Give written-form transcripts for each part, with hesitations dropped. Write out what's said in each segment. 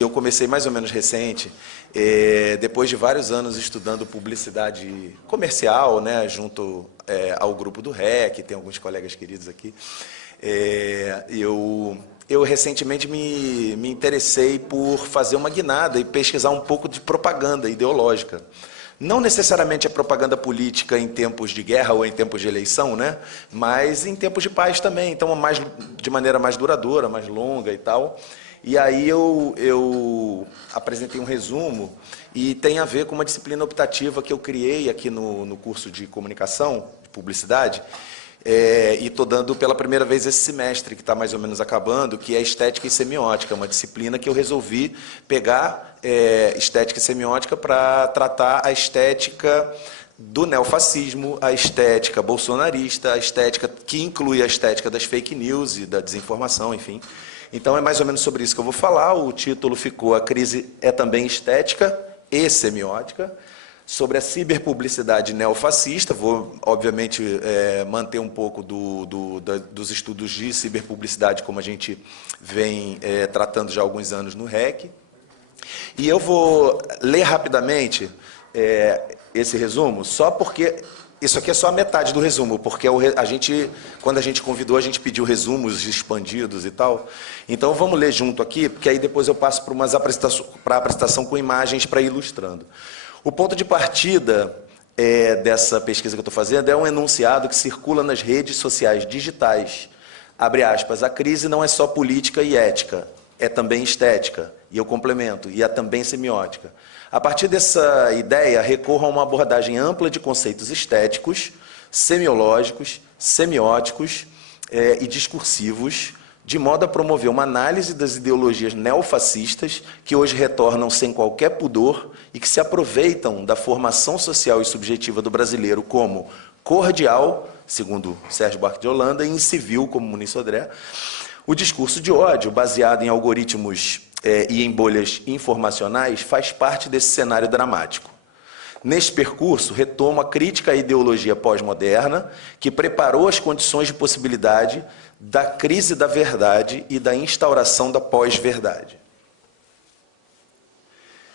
Eu comecei mais ou menos recente, depois de vários anos estudando publicidade comercial, né, junto ao grupo do REC, tem alguns colegas queridos aqui. Eu recentemente me interessei por fazer uma guinada e pesquisar um pouco de propaganda ideológica. Não necessariamente a propaganda política em tempos de guerra ou em tempos de eleição, né? Mas em tempos de paz também, então de maneira mais duradoura, mais longa e tal. E aí eu apresentei um resumo e tem a ver com uma disciplina optativa que eu criei aqui no curso de comunicação, de publicidade, e estou dando pela primeira vez esse semestre, que está mais ou menos acabando, que é Estética e Semiótica, uma disciplina que eu resolvi pegar estética e semiótica para tratar a estética do neofascismo, a estética bolsonarista, a estética que inclui a estética das fake news e da desinformação, enfim. Então é mais ou menos sobre isso que eu vou falar. O título ficou A Crise é também Estética e Semiótica, sobre a ciberpublicidade neofascista. Vou, obviamente, manter um pouco dos estudos de ciberpublicidade, como a gente vem tratando já há alguns anos no REC. E eu vou ler rapidamente esse resumo, só porque isso aqui é só a metade do resumo, porque quando a gente convidou, a gente pediu resumos expandidos e tal. Então vamos ler junto aqui, porque aí depois eu passo para a apresentação com imagens para ir ilustrando. O ponto de partida dessa pesquisa que eu estou fazendo é um enunciado que circula nas redes sociais digitais. Abre aspas, a crise não é só política e ética, é também estética, e eu complemento, e é também semiótica. A partir dessa ideia, recorro a uma abordagem ampla de conceitos estéticos, semiológicos, semióticos e discursivos, de modo a promover uma análise das ideologias neofascistas que hoje retornam sem qualquer pudor e que se aproveitam da formação social e subjetiva do brasileiro como cordial, segundo Sérgio Buarque de Holanda, e incivil, como Muniz Sodré. O discurso de ódio, baseado em algoritmos e em bolhas informacionais, faz parte desse cenário dramático. Neste percurso, retomo a crítica à ideologia pós-moderna, que preparou as condições de possibilidade da crise da verdade e da instauração da pós-verdade.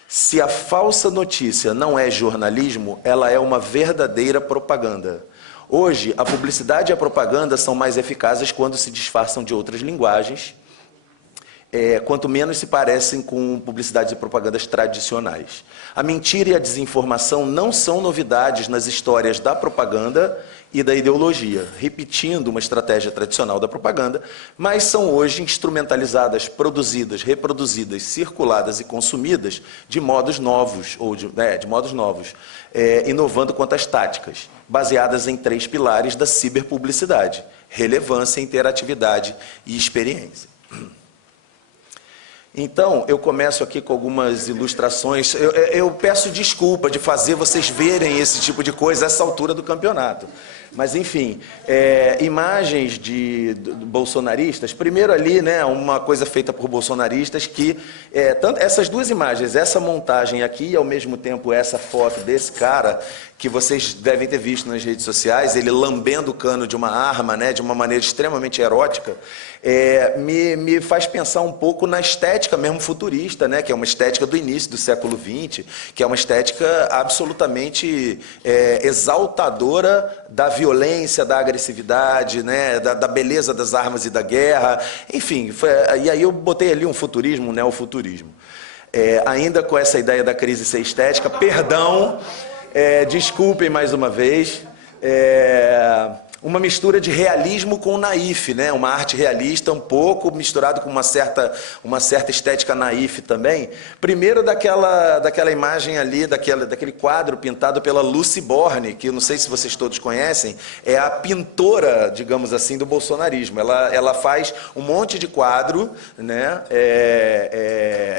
Se a falsa notícia não é jornalismo, ela é uma verdadeira propaganda. Hoje, a publicidade e a propaganda são mais eficazes quando se disfarçam de outras linguagens, quanto menos se parecem com publicidades e propagandas tradicionais. A mentira e a desinformação não são novidades nas histórias da propaganda e da ideologia, repetindo uma estratégia tradicional da propaganda, mas são hoje instrumentalizadas, produzidas, reproduzidas, circuladas e consumidas de modos novos, inovando quanto às táticas, baseadas em 3 pilares da ciberpublicidade: relevância, interatividade e experiência. Então, eu começo aqui com algumas ilustrações. Eu peço desculpa de fazer vocês verem esse tipo de coisa a essa altura do campeonato. Mas, enfim, imagens de bolsonaristas. Primeiro ali, né, uma coisa feita por bolsonaristas que... essas duas imagens, essa montagem aqui e, ao mesmo tempo, essa foto desse cara, que vocês devem ter visto nas redes sociais, ele lambendo o cano de uma arma, né, de uma maneira extremamente erótica, me faz pensar um pouco na estética mesmo futurista, né, que é uma estética do início do século XX, que é uma estética absolutamente exaltadora da violência, da agressividade, né, da beleza das armas e da guerra, enfim, e aí eu botei ali um futurismo, um neofuturismo. Ainda com essa ideia da crise ser estética, perdão, desculpem mais uma vez, uma mistura de realismo com naif, né? Uma arte realista um pouco misturado com uma certa estética naif também. Primeiro daquela imagem ali, daquele quadro pintado pela Lucy Borne, que eu não sei se vocês todos conhecem, é a pintora, digamos assim, do bolsonarismo. Ela faz um monte de quadro, né?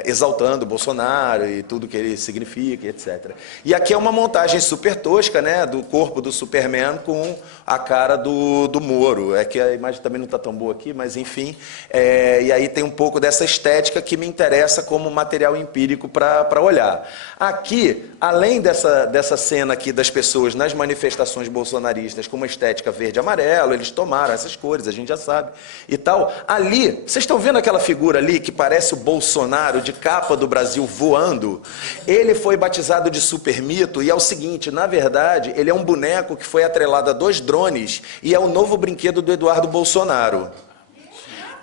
Exaltando o Bolsonaro e tudo que ele significa, etc. E aqui é uma montagem super tosca, né? Do corpo do Superman com a cara do Moro. É que a imagem também não está tão boa aqui, mas enfim. E aí tem um pouco dessa estética que me interessa como material empírico para olhar. Aqui, além dessa cena aqui das pessoas nas manifestações bolsonaristas com uma estética verde e amarelo, eles tomaram essas cores, a gente já sabe, e tal. Ali, vocês estão vendo aquela figura ali que parece o Bolsonaro de capa do Brasil voando, ele foi batizado de supermito, e é o seguinte, na verdade, ele é um boneco que foi atrelado a 2 drones e é o novo brinquedo do Eduardo Bolsonaro.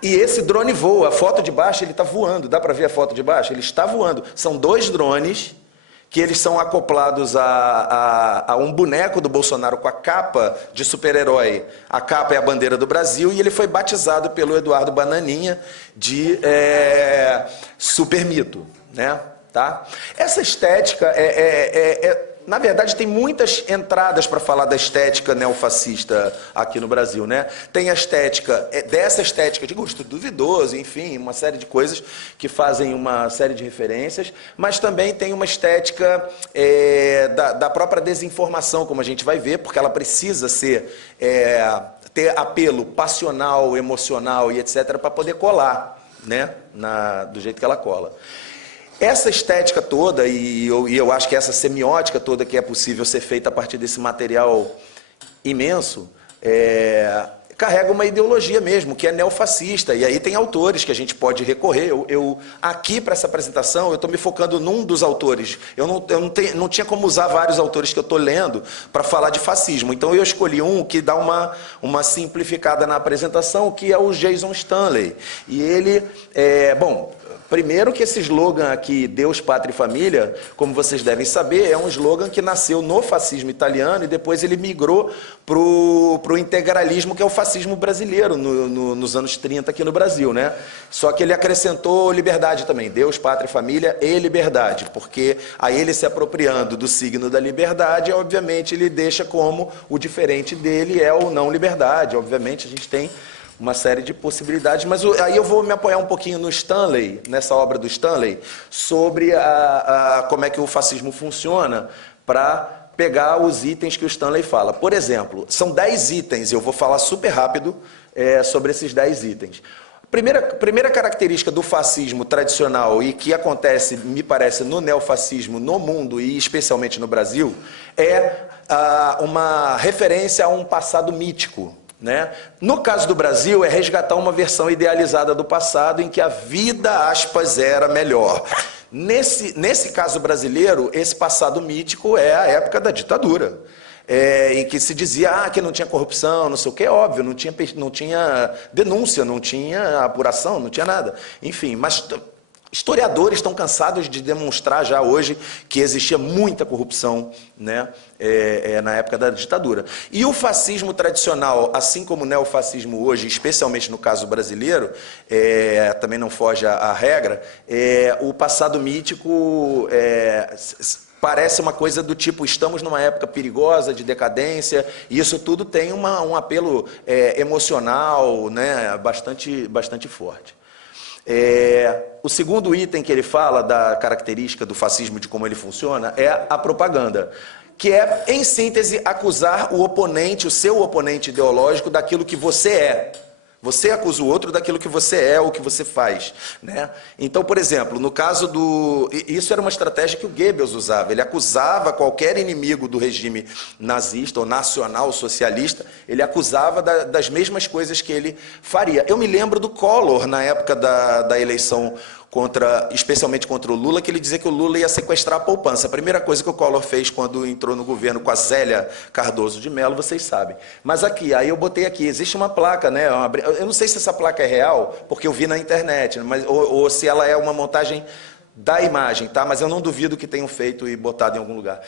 E esse drone voa, a foto de baixo ele está voando, dá para ver a foto de baixo? Ele está voando. São 2 drones que eles são acoplados a um boneco do Bolsonaro com a capa de super-herói. A capa é a bandeira do Brasil e ele foi batizado pelo Eduardo Bananinha de supermito, né? Tá? Essa estética na verdade, tem muitas entradas para falar da estética neofascista aqui no Brasil, né? Tem a estética, dessa estética de gosto duvidoso, enfim, uma série de coisas que fazem uma série de referências, mas também tem uma estética da própria desinformação, como a gente vai ver, porque ela precisa ter apelo passional, emocional e etc., para poder colar, né? Do jeito que ela cola. Essa estética toda, e eu acho que essa semiótica toda que é possível ser feita a partir desse material imenso, carrega uma ideologia mesmo, que é neofascista, e aí tem autores que a gente pode recorrer. Aqui, para essa apresentação, eu estou me focando num dos autores. Eu não tinha como usar vários autores que eu estou lendo para falar de fascismo, então eu escolhi um que dá uma simplificada na apresentação, que é o Jason Stanley. E ele, primeiro que esse slogan aqui, Deus, Pátria e Família, como vocês devem saber, é um slogan que nasceu no fascismo italiano e depois ele migrou para o integralismo, que é o fascismo brasileiro, nos anos 30 aqui no Brasil, né? Só que ele acrescentou liberdade também, Deus, Pátria e Família e liberdade, porque aí ele se apropriando do signo da liberdade, obviamente ele deixa como o diferente dele é o não liberdade. Obviamente a gente tem uma série de possibilidades, mas aí eu vou me apoiar um pouquinho no Stanley, nessa obra do Stanley, sobre como é que o fascismo funciona, para pegar os itens que o Stanley fala. Por exemplo, são 10 itens, eu vou falar super rápido sobre esses 10 itens. Primeira característica do fascismo tradicional e que acontece, me parece, no neofascismo no mundo e especialmente no Brasil, é uma referência a um passado mítico, né? No caso do Brasil, é resgatar uma versão idealizada do passado em que a vida, aspas, era melhor. Nesse caso brasileiro, esse passado mítico é a época da ditadura, em que se dizia que não tinha corrupção, não sei o que, óbvio, não tinha denúncia, não tinha apuração, não tinha nada. Enfim, mas historiadores estão cansados de demonstrar já hoje que existia muita corrupção, né, na época da ditadura. E o fascismo tradicional, assim como o neofascismo hoje, especialmente no caso brasileiro, também não foge à regra, o passado mítico parece uma coisa do tipo, estamos numa época perigosa, de decadência, e isso tudo tem um apelo emocional, né, bastante forte. O segundo item que ele fala da característica do fascismo, de como ele funciona, é a propaganda, que é, em síntese, acusar o oponente, o seu oponente ideológico, daquilo que você é. Você acusa o outro daquilo que você é ou que você faz, né? Então, por exemplo, no caso isso era uma estratégia que o Goebbels usava. Ele acusava qualquer inimigo do regime nazista ou nacional-socialista, ele acusava das mesmas coisas que ele faria. Eu me lembro do Collor, na época da eleição especialmente contra o Lula, que ele dizia que o Lula ia sequestrar a poupança. A primeira coisa que o Collor fez quando entrou no governo com a Zélia Cardoso de Mello, vocês sabem. Mas aí eu botei aqui, existe uma placa, né? Eu não sei se essa placa é real, porque eu vi na internet, mas, ou se ela é uma montagem da imagem, tá? Mas eu não duvido que tenham feito e botado em algum lugar.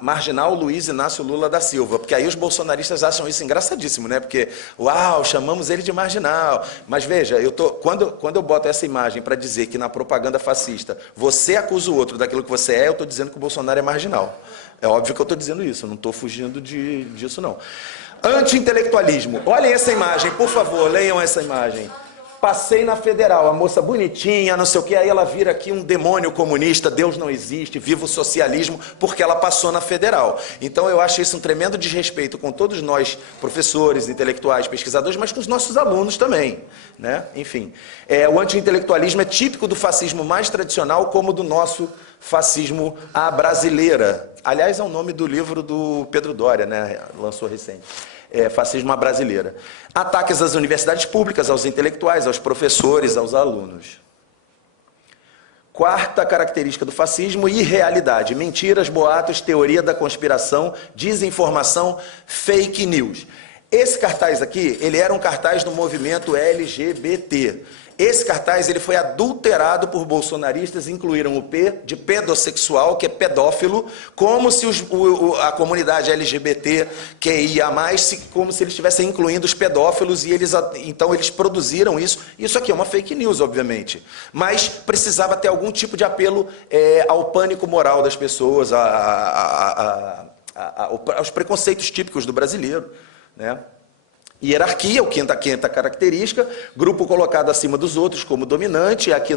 Marginal Luiz Inácio Lula da Silva, porque aí os bolsonaristas acham isso engraçadíssimo, né? Porque, uau, chamamos ele de marginal. Mas veja, quando eu boto essa imagem para dizer que na propaganda fascista você acusa o outro daquilo que você eu estou dizendo que o Bolsonaro é marginal. É óbvio que eu estou dizendo isso, eu não estou fugindo disso, não. Anti-intelectualismo. Olhem essa imagem, por favor, leiam essa imagem. Passei na Federal, a moça bonitinha, não sei o que, aí ela vira aqui um demônio comunista, Deus não existe, viva o socialismo, porque ela passou na Federal. Então eu acho isso um tremendo desrespeito com todos nós, professores, intelectuais, pesquisadores, mas com os nossos alunos também, né? Enfim, o anti-intelectualismo é típico do fascismo mais tradicional, como do nosso fascismo à brasileira. Aliás, é o nome do livro do Pedro Doria, né? Lançou recente. Fascismo à brasileira. Ataques às universidades públicas, aos intelectuais, aos professores, aos alunos. Quarta característica do fascismo, irrealidade. Mentiras, boatos, teoria da conspiração, desinformação, fake news. Esse cartaz aqui, ele era um cartaz do movimento LGBT. Esse cartaz ele foi adulterado por bolsonaristas, incluíram o P de pedossexual, que é pedófilo, como se a comunidade LGBT como se eles estivessem incluindo os pedófilos, e então eles produziram isso. Isso aqui é uma fake news, obviamente, mas precisava ter algum tipo de apelo ao pânico moral das pessoas, aos preconceitos típicos do brasileiro, né? Hierarquia, a quinta característica, grupo colocado acima dos outros como dominante, aqui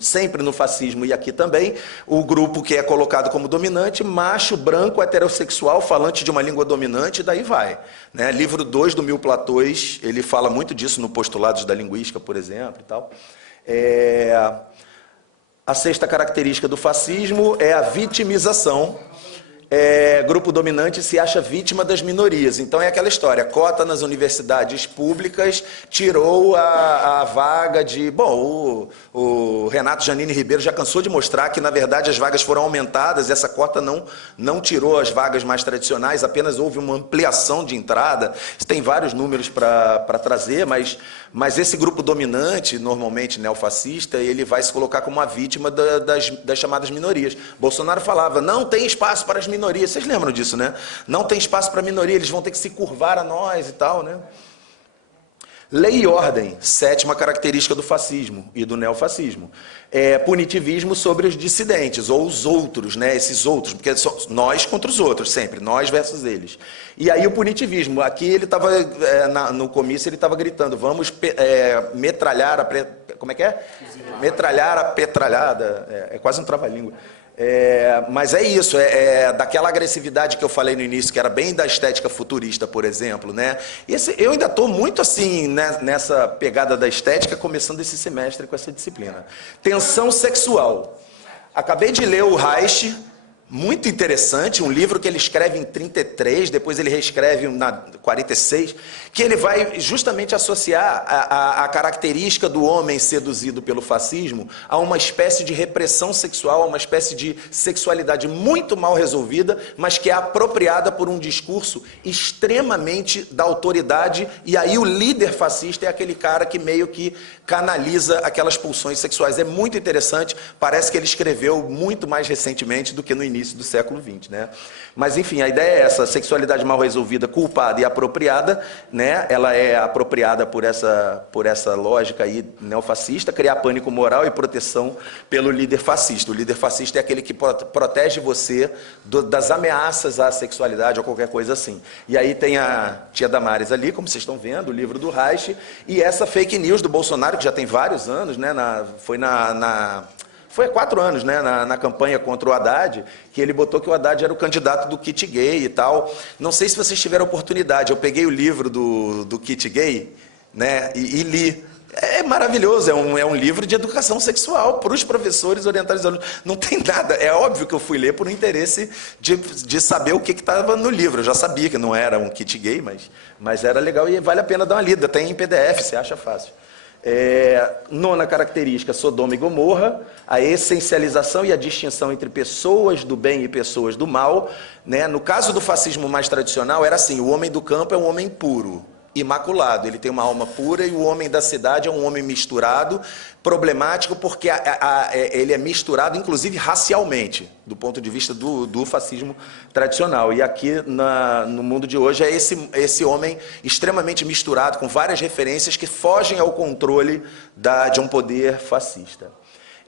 sempre no fascismo e aqui também, o grupo que é colocado como dominante, macho, branco, heterossexual, falante de uma língua dominante, e daí vai. Né? Livro 2 do Mil Platões, ele fala muito disso no Postulados da Linguística, por exemplo. E tal. A sexta característica do fascismo é a vitimização. Grupo dominante se acha vítima das minorias. Então é aquela história, cota nas universidades públicas tirou a vaga de... Bom, o Renato Janine Ribeiro já cansou de mostrar que, na verdade, as vagas foram aumentadas, essa cota não tirou as vagas mais tradicionais, apenas houve uma ampliação de entrada. Tem vários números para trazer, mas esse grupo dominante, normalmente neofascista, ele vai se colocar como uma vítima das chamadas minorias. Bolsonaro falava, não tem espaço para as minorias. Vocês lembram disso, né? Não tem espaço para a minoria, eles vão ter que se curvar a nós e tal, né? Lei e ordem, sétima característica do fascismo e do neofascismo. Punitivismo sobre os dissidentes, ou os outros, né? Esses outros, porque nós contra os outros, sempre, nós versus eles. E aí o punitivismo, aqui ele estava, no comício ele estava gritando, vamos metralhar como é que é? Metralhar a petralhada, é quase um trava-língua. Mas é isso, daquela agressividade que eu falei no início, que era bem da estética futurista, por exemplo, né? Eu ainda estou muito assim, né, nessa pegada da estética, começando esse semestre com essa disciplina. Tensão sexual. Acabei de ler o Reich, muito interessante, um livro que ele escreve em 33, depois ele reescreve na 46, que ele vai justamente associar a característica do homem seduzido pelo fascismo a uma espécie de repressão sexual, a uma espécie de sexualidade muito mal resolvida, mas que é apropriada por um discurso extremamente da autoridade, e aí o líder fascista é aquele cara que meio que canaliza aquelas pulsões sexuais. É muito interessante, parece que ele escreveu muito mais recentemente do que no início do século XX, né? Mas enfim, a ideia é essa, sexualidade mal resolvida, culpada e apropriada, né? Ela é apropriada por essa lógica aí neofascista, criar pânico moral e proteção pelo líder fascista. O líder fascista é aquele que protege você das ameaças à sexualidade ou qualquer coisa assim. E aí tem a tia Damares ali, como vocês estão vendo, o livro do Reich, e essa fake news do Bolsonaro, que já tem vários anos, né? Foi há 4 anos, né, na campanha contra o Haddad, que ele botou que o Haddad era o candidato do kit gay e tal. Não sei se vocês tiveram oportunidade, eu peguei o livro do kit gay, né, e li. É maravilhoso, é um livro de educação sexual para os professores orientais. Não tem nada, é óbvio que eu fui ler por um interesse de saber o que estava no livro. Eu já sabia que não era um kit gay, mas era legal e vale a pena dar uma lida. Tem em PDF, você acha fácil. Nona característica, Sodoma e Gomorra, a essencialização e a distinção entre pessoas do bem e pessoas do mal, né? No caso do fascismo mais tradicional, era assim, o homem do campo é um homem puro, imaculado, ele tem uma alma pura, e o homem da cidade é um homem misturado, problemático porque ele é misturado inclusive racialmente, do ponto de vista do fascismo tradicional. E aqui no mundo de hoje é esse homem extremamente misturado, com várias referências que fogem ao controle de um poder fascista.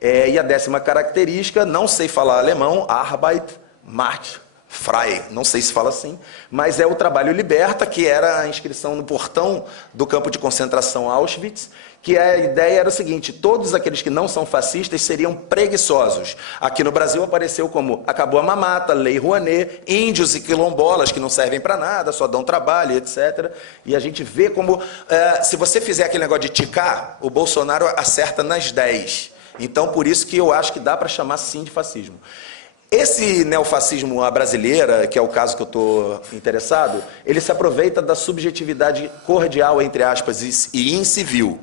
E a 10ª característica, não sei falar alemão, Arbeit macht frei, não sei se fala assim, mas é o trabalho liberta, que era a inscrição no portão do campo de concentração Auschwitz, que a ideia era o seguinte, todos aqueles que não são fascistas seriam preguiçosos. Aqui no Brasil apareceu como acabou a mamata, lei Rouanet, índios e quilombolas que não servem para nada, só dão trabalho, etc. E a gente vê como, se você fizer aquele negócio de ticar, o Bolsonaro acerta nas 10. Então, por isso que eu acho que dá para chamar sim de fascismo. Esse neofascismo à brasileira, que é o caso que eu estou interessado, ele se aproveita da subjetividade cordial, entre aspas, e incivil.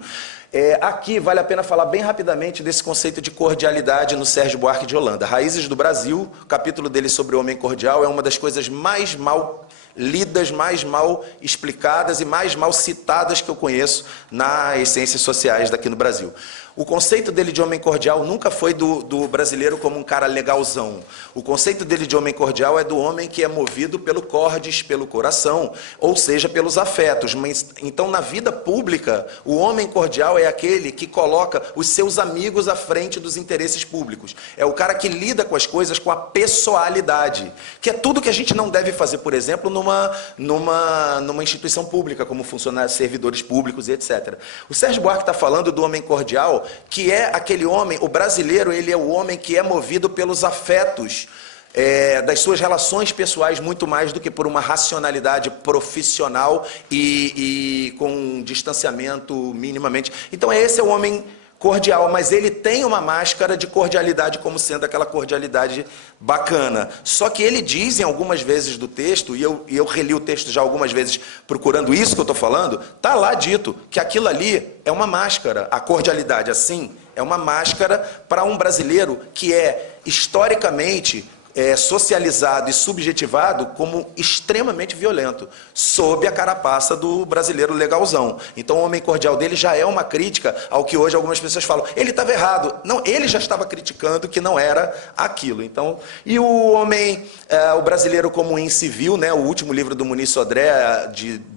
Aqui vale a pena falar bem rapidamente desse conceito de cordialidade no Sérgio Buarque de Holanda. Raízes do Brasil, o capítulo dele sobre o homem cordial é uma das coisas mais mal lidas, mais mal explicadas e mais mal citadas que eu conheço nas ciências sociais daqui no Brasil. O conceito dele de homem cordial nunca foi do brasileiro como um cara legalzão. O conceito dele de homem cordial é do homem que é movido pelo cordis, pelo coração, ou seja, pelos afetos. Mas, então, na vida pública, o homem cordial é aquele que coloca os seus amigos à frente dos interesses públicos. É o cara que lida com as coisas com a pessoalidade, que é tudo que a gente não deve fazer, por exemplo, numa instituição pública, como funcionários, servidores públicos e etc. O Sérgio Buarque está falando do homem cordial, que é aquele homem, o brasileiro, ele é o homem que é movido pelos afetos, das suas relações pessoais, muito mais do que por uma racionalidade profissional e com um distanciamento minimamente. Então esse é o homem cordial, mas ele tem uma máscara de cordialidade como sendo aquela cordialidade bacana. Só que ele diz em algumas vezes do texto, e eu reli o texto já algumas vezes procurando isso que eu estou falando, está lá dito que aquilo ali é uma máscara. A cordialidade, assim, é uma máscara para um brasileiro que é historicamente socializado e subjetivado como extremamente violento, sob a carapaça do brasileiro legalzão. Então o homem cordial dele já é uma crítica ao que hoje algumas pessoas falam. Ele estava errado. Não, ele já estava criticando que não era aquilo. Então, e o homem, o brasileiro como incivil, né, o último livro do Muniz Sodré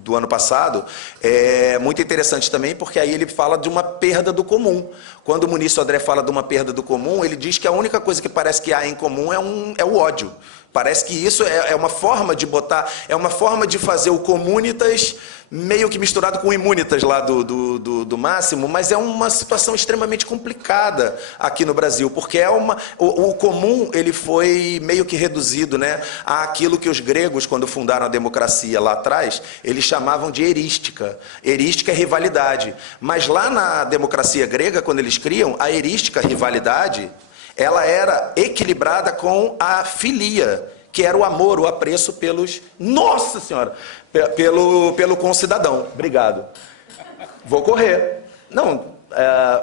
do ano passado, é muito interessante também, porque aí ele fala de uma perda do comum. Quando o Muniz Sodré fala de uma perda do comum, ele diz que a única coisa que parece que há em comum é o ódio. Parece que isso é uma forma de botar, é uma forma de fazer o comunitas meio que misturado com o imunitas lá do Máximo, mas é uma situação extremamente complicada aqui no Brasil, porque o comum ele foi meio que reduzido, né, àquilo que os gregos, quando fundaram a democracia lá atrás, eles chamavam de erística. Erística é rivalidade. Mas lá na democracia grega, quando eles criam, a erística, rivalidade, ela era equilibrada com a filia, que era o amor, o apreço pelos... Nossa Senhora! Pelo concidadão. Obrigado. Vou correr. Não,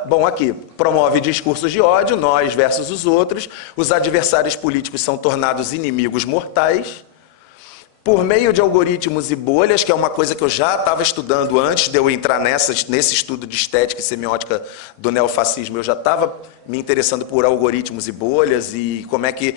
bom, aqui, promove discursos de ódio, nós versus os outros, os adversários políticos são tornados inimigos mortais, por meio de algoritmos e bolhas, que é uma coisa que eu já estava estudando antes de eu entrar nesse estudo de estética e semiótica do neofascismo. Eu já estava me interessando por algoritmos e bolhas e como é que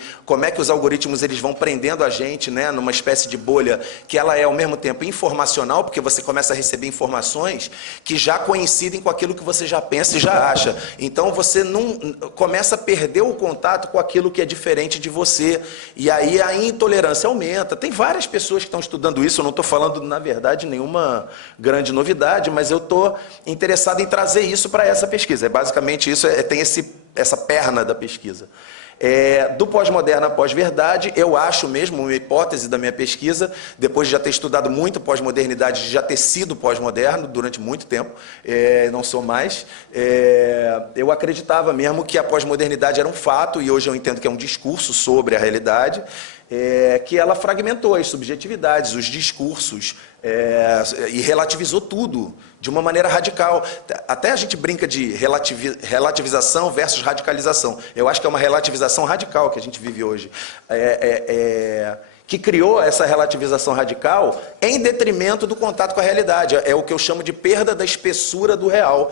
os algoritmos eles vão prendendo a gente, né, numa espécie de bolha que ela é ao mesmo tempo informacional, porque você começa a receber informações que já coincidem com aquilo que você já pensa e já acha. Então você não começa a perder o contato com aquilo que é diferente de você. E aí a intolerância aumenta. Tem várias pessoas que estão estudando isso, eu não estou falando, na verdade, nenhuma grande novidade, mas eu estou interessado em trazer isso para essa pesquisa. Basicamente isso, tem essa perna da pesquisa. Do pós-moderno à pós-verdade, eu acho mesmo, uma hipótese da minha pesquisa, depois de já ter estudado muito pós-modernidade, de já ter sido pós-moderno durante muito tempo, não sou mais, eu acreditava mesmo que a pós-modernidade era um fato, e hoje eu entendo que é um discurso sobre a realidade, que ela fragmentou as subjetividades, os discursos, e relativizou tudo de uma maneira radical. Até a gente brinca de relativização versus radicalização. Eu acho que é uma relativização radical que a gente vive hoje. Que criou essa relativização radical em detrimento do contato com a realidade. É o que eu chamo de perda da espessura do real.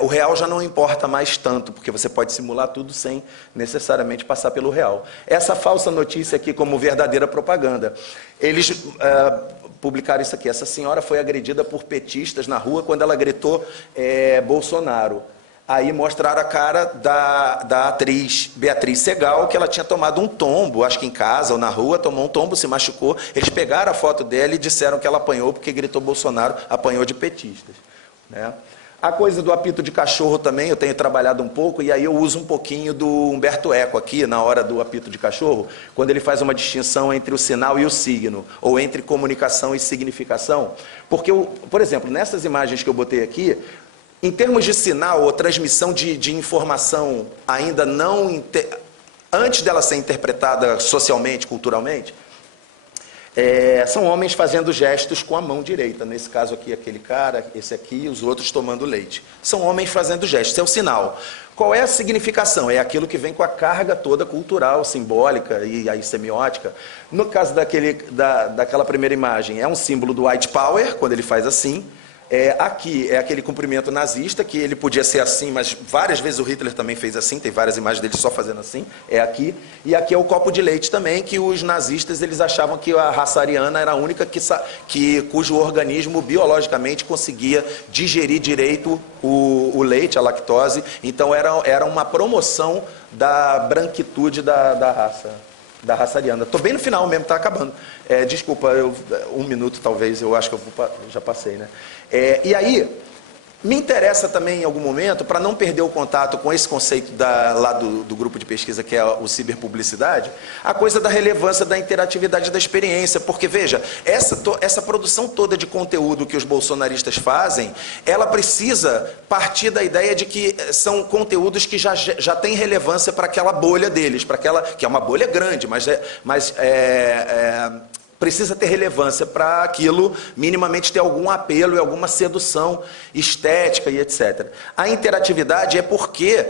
O real já não importa mais tanto, porque você pode simular tudo sem necessariamente passar pelo real. Essa falsa notícia aqui como verdadeira propaganda. Eles publicaram isso aqui. Essa senhora foi agredida por petistas na rua quando ela gritou Bolsonaro. Aí mostraram a cara da atriz Beatriz Segal, que ela tinha tomado um tombo, acho que em casa ou na rua, tomou um tombo, se machucou. Eles pegaram a foto dela e disseram que ela apanhou porque gritou Bolsonaro, apanhou de petistas, né? A coisa do apito de cachorro também, eu tenho trabalhado um pouco, e aí eu uso um pouquinho do Humberto Eco aqui, na hora do apito de cachorro, quando ele faz uma distinção entre o sinal e o signo, ou entre comunicação e significação. Porque, por exemplo, nessas imagens que eu botei aqui, em termos de sinal ou transmissão de informação ainda não... antes dela ser interpretada socialmente, culturalmente, são homens fazendo gestos com a mão direita. Nesse caso aqui, aquele cara, esse aqui, os outros tomando leite. São homens fazendo gestos, é o sinal. Qual é a significação? É aquilo que vem com a carga toda cultural, simbólica e aí semiótica. No caso daquela primeira imagem, é um símbolo do white power, quando ele faz assim. Aqui é aquele cumprimento nazista, que ele podia ser assim, mas várias vezes o Hitler também fez assim, tem várias imagens dele só fazendo assim, é aqui. E aqui é o copo de leite também, que os nazistas eles achavam que a raça ariana era a única cujo organismo biologicamente conseguia digerir direito o leite, a lactose. Então era uma promoção da branquitude da raça ariana. Estou bem no final mesmo, está acabando. Desculpa, 1 minuto talvez, eu acho que eu já passei, né? E aí, me interessa também em algum momento, para não perder o contato com esse conceito lá do grupo de pesquisa, que é o ciberpublicidade, a coisa da relevância da interatividade da experiência. Porque, veja, essa produção toda de conteúdo que os bolsonaristas fazem, ela precisa partir da ideia de que são conteúdos que já têm relevância para aquela bolha deles, para aquela que é uma bolha grande, mas precisa ter relevância para aquilo minimamente ter algum apelo e alguma sedução estética e etc. A interatividade é porque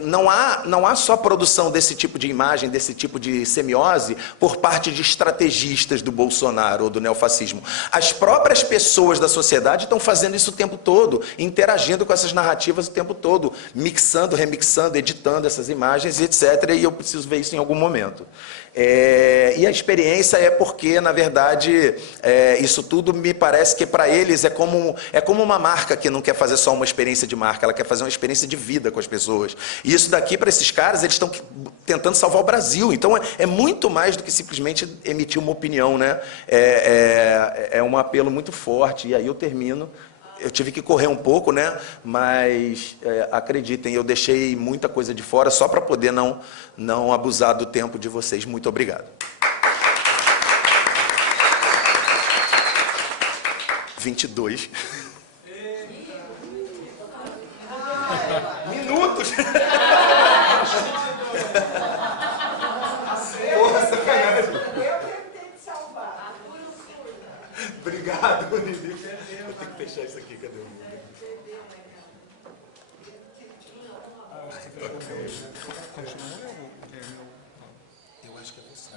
não há só produção desse tipo de imagem, desse tipo de semiose, por parte de estrategistas do Bolsonaro ou do neofascismo. As próprias pessoas da sociedade estão fazendo isso o tempo todo, interagindo com essas narrativas o tempo todo, mixando, remixando, editando essas imagens e etc. E eu preciso ver isso em algum momento. E a experiência é porque, na verdade, isso tudo me parece que para eles é como uma marca que não quer fazer só uma experiência de marca, ela quer fazer uma experiência de vida com as pessoas. E isso daqui, para esses caras, eles estão tentando salvar o Brasil. Então, é muito mais do que simplesmente emitir uma opinião, né? É um apelo muito forte. E aí eu termino. Eu tive que correr um pouco, né? Mas acreditem, eu deixei muita coisa de fora só para poder não abusar do tempo de vocês. Muito obrigado. 22 minutos. Porra, sacanagem. Eu tentei te salvar. Obrigado, Lili. Eu tenho que fechar isso aqui, cadê o mundo? Eu acho que é você.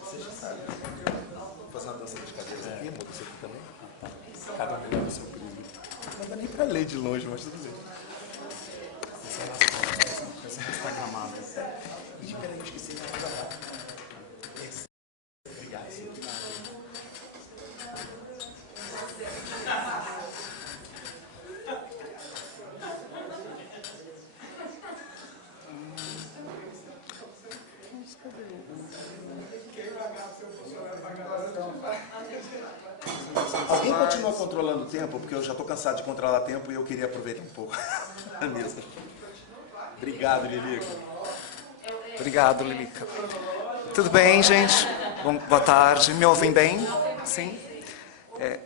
Você já sabe. Vou fazer uma dança de cadeiras aqui, amor, você aqui também. Cada um leva o seu primo. Não dá nem pra ler de longe, mas tudo bem. Instagramado. Peraí, eu esqueci de falar. Alguém continua controlando o tempo? Porque eu já estou cansado de controlar o tempo e eu queria aproveitar um pouco a mesa. Obrigado, Lilica. Obrigado, Lilica. Tudo bem, gente? Boa tarde. Me ouvem bem? Sim?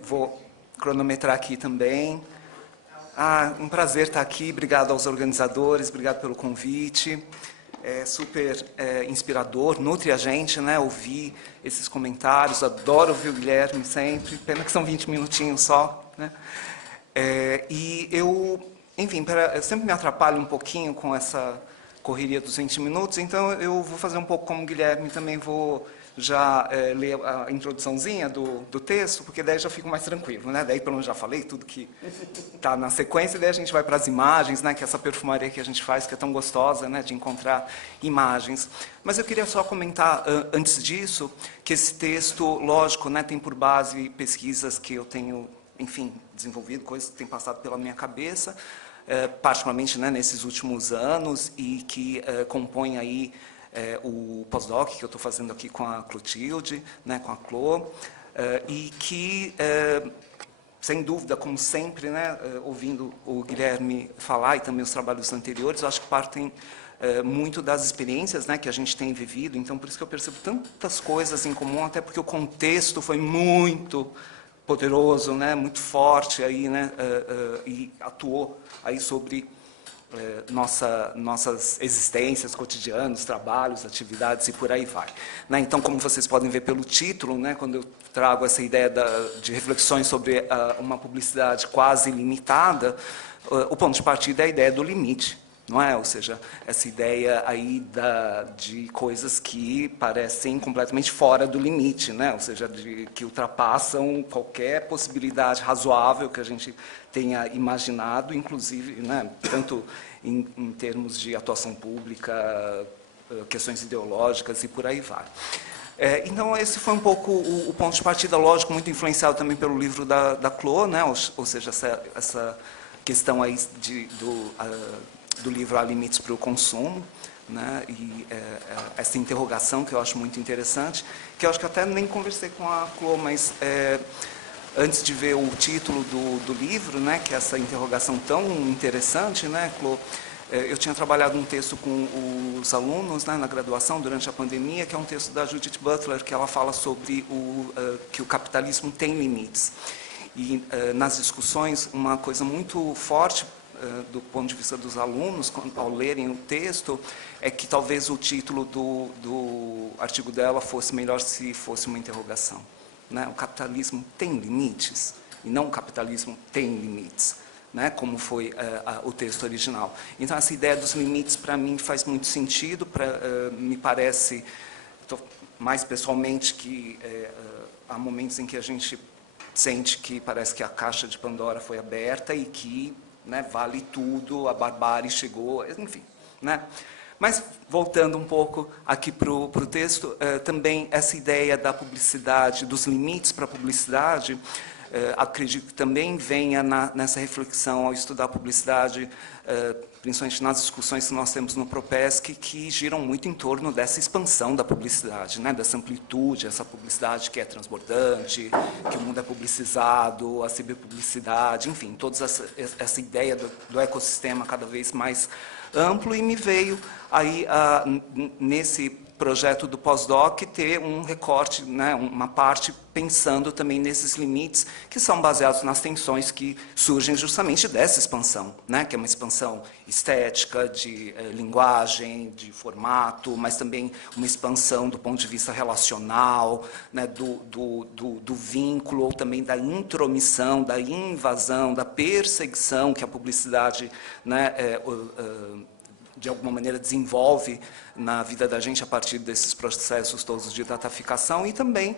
Vou cronometrar aqui também. Um prazer estar aqui. Obrigado aos organizadores, obrigado pelo convite. É super inspirador, nutre a gente, né? Ouvir esses comentários. Adoro ouvir o Guilherme sempre. Pena que são 20 minutinhos só, né? E eu, enfim, eu sempre me atrapalho um pouquinho com essa correria dos 20 minutos, então eu vou fazer um pouco como o Guilherme, também vou já ler a introduçãozinha do texto, porque daí já fico mais tranquilo, né? Daí pelo menos já falei tudo que está na sequência, e daí a gente vai para as imagens, né? Que é essa perfumaria que a gente faz, que é tão gostosa, né? De encontrar imagens. Mas eu queria só comentar, antes disso, que esse texto, lógico, né? Tem por base pesquisas que eu tenho, enfim, desenvolvido, coisas que têm passado pela minha cabeça, particularmente, né? Nesses últimos anos, e que compõem aí o pós-doc que eu estou fazendo aqui com a Clotilde, né, com a Clô, e que, sem dúvida, como sempre, né, ouvindo o Guilherme falar e também os trabalhos anteriores, eu acho que partem muito das experiências, né, que a gente tem vivido, então por isso que eu percebo tantas coisas em comum, até porque o contexto foi muito poderoso, né, muito forte aí, né, e atuou aí sobre nossas existências cotidianas, trabalhos, atividades e por aí vai. Né? Então, como vocês podem ver pelo título, né, quando eu trago essa ideia de reflexões sobre uma publicidade quase ilimitada, o ponto de partida é a ideia do limite. Não é? Ou seja, essa ideia aí de coisas que parecem completamente fora do limite, né? Ou seja, que ultrapassam qualquer possibilidade razoável que a gente tenha imaginado, inclusive, né, tanto em termos de atuação pública, questões ideológicas e por aí vai. Então, esse foi um pouco o ponto de partida, lógico, muito influenciado também pelo livro da Clô, né? Ou seja, essa questão aí do livro Há Limites para o Consumo, né? E essa interrogação que eu acho muito interessante, que eu acho que até nem conversei com a Clô, mas antes de ver o título do livro, né, que é essa interrogação tão interessante, né, Clô, eu tinha trabalhado um texto com os alunos, né, na graduação durante a pandemia, que é um texto da Judith Butler, que ela fala sobre que o capitalismo tem limites. E nas discussões, uma coisa muito forte do ponto de vista dos alunos, ao lerem o texto, é que talvez o título do artigo dela fosse melhor se fosse uma interrogação. Né? O capitalismo tem limites? E não o capitalismo tem limites, né? Como foi o texto original. Então, essa ideia dos limites, para mim, faz muito sentido. Me parece, mais pessoalmente, que há momentos em que a gente sente que parece que a caixa de Pandora foi aberta e que, né, vale tudo, a barbárie chegou, enfim. Né? Mas, voltando um pouco aqui para o texto, também essa ideia da publicidade, dos limites para a publicidade, acredito que também venha nessa reflexão ao estudar a publicidade, principalmente nas discussões que nós temos no Propesc, que giram muito em torno dessa expansão da publicidade, né? Dessa amplitude, essa publicidade que é transbordante, que o mundo é publicizado, a ciberpublicidade, enfim, toda essa ideia do ecossistema cada vez mais amplo, e me veio aí, nesse projeto do pós-doc, ter um recorte, né, uma parte pensando também nesses limites que são baseados nas tensões que surgem justamente dessa expansão, né, que é uma expansão estética, de linguagem, de formato, mas também uma expansão do ponto de vista relacional, né, do vínculo, ou também da intromissão, da invasão, da perseguição que a publicidade, né, de alguma maneira desenvolve na vida da gente a partir desses processos todos de dataficação, e também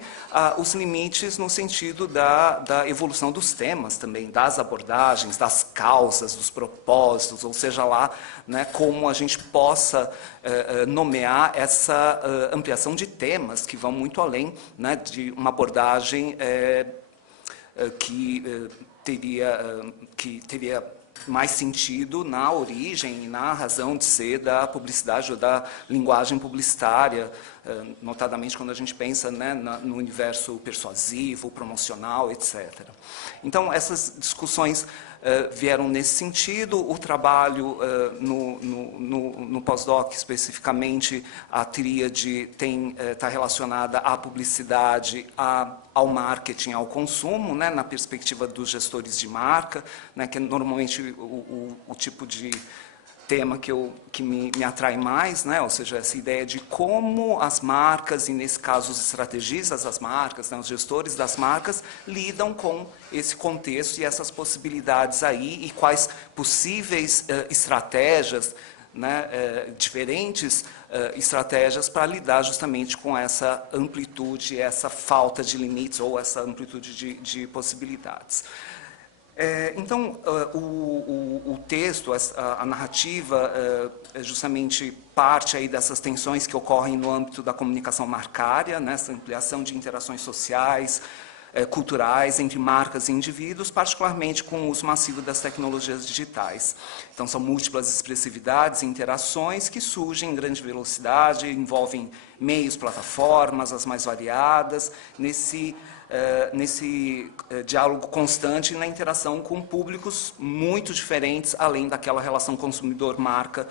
os limites no sentido da evolução dos temas também, das abordagens, das causas, dos propósitos, ou seja lá, né, como a gente possa nomear essa ampliação de temas que vão muito além, né, de uma abordagem que teria mais sentido na origem e na razão de ser da publicidade ou da linguagem publicitária, notadamente quando a gente pensa, né, no universo persuasivo, promocional, etc. Então, essas discussões vieram nesse sentido. O trabalho no pós-doc, especificamente, a tríade está relacionada à publicidade, ao marketing, ao consumo, né, na perspectiva dos gestores de marca, né, que é normalmente o tipo de tema que me atrai mais, né, ou seja, essa ideia de como as marcas, e nesse caso os estrategistas das marcas, né, os gestores das marcas, lidam com esse contexto e essas possibilidades aí, e quais possíveis estratégias, né, diferentes estratégias para lidar justamente com essa amplitude, essa falta de limites, ou essa amplitude de possibilidades. Então, o texto, a narrativa, justamente parte aí dessas tensões que ocorrem no âmbito da comunicação marcária, né, essa ampliação de interações sociais, culturais entre marcas e indivíduos, particularmente com o uso massivo das tecnologias digitais. Então, são múltiplas expressividades e interações que surgem em grande velocidade, envolvem meios, plataformas, as mais variadas, nesse diálogo constante na interação com públicos muito diferentes, além daquela relação consumidor-marca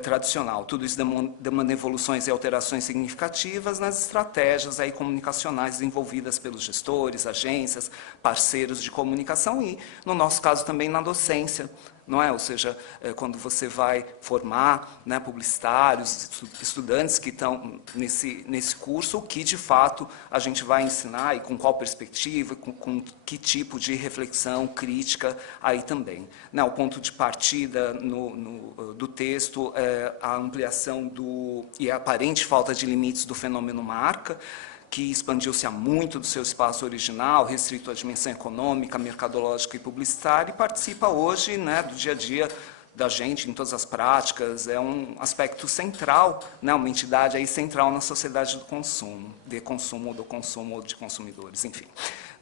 tradicional. Tudo isso demanda evoluções e alterações significativas nas estratégias aí comunicacionais desenvolvidas pelos gestores, agências, parceiros de comunicação e, no nosso caso, também na docência, não é? Ou seja, quando você vai formar, né, publicitários, estudantes que estão nesse curso, o que de fato a gente vai ensinar e com qual perspectiva, com que tipo de reflexão crítica aí também. Né, o ponto de partida do texto é a ampliação e a aparente falta de limites do fenômeno marca, que expandiu-se há muito do seu espaço original, restrito à dimensão econômica, mercadológica e publicitária, e participa hoje, né, do dia a dia da gente, em todas as práticas, é um aspecto central, né, uma entidade aí central na sociedade do consumo ou de consumidores, enfim.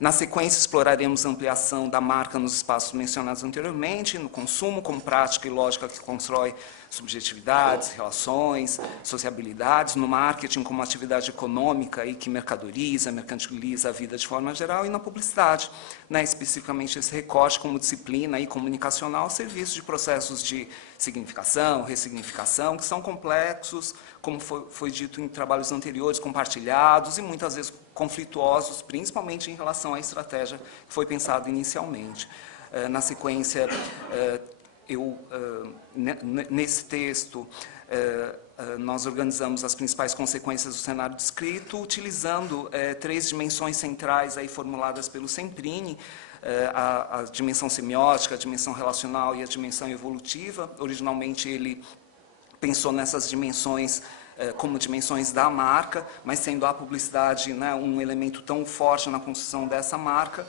Na sequência, exploraremos a ampliação da marca nos espaços mencionados anteriormente, no consumo como prática e lógica que constrói subjetividades, relações, sociabilidades, no marketing como atividade econômica e que mercantiliza a vida de forma geral, e na publicidade, né, especificamente esse recorte como disciplina e comunicacional a serviço de processos de significação, ressignificação, que são complexos, como foi dito em trabalhos anteriores, compartilhados e muitas vezes conflituosos, principalmente em relação à estratégia que foi pensada inicialmente. Na sequência, nesse texto, nós organizamos as principais consequências do cenário descrito, utilizando 3 dimensões centrais aí formuladas pelo Semprini, a dimensão semiótica, a dimensão relacional e a dimensão evolutiva. Originalmente, ele pensou nessas dimensões como dimensões da marca, mas sendo a publicidade, né, um elemento tão forte na construção dessa marca,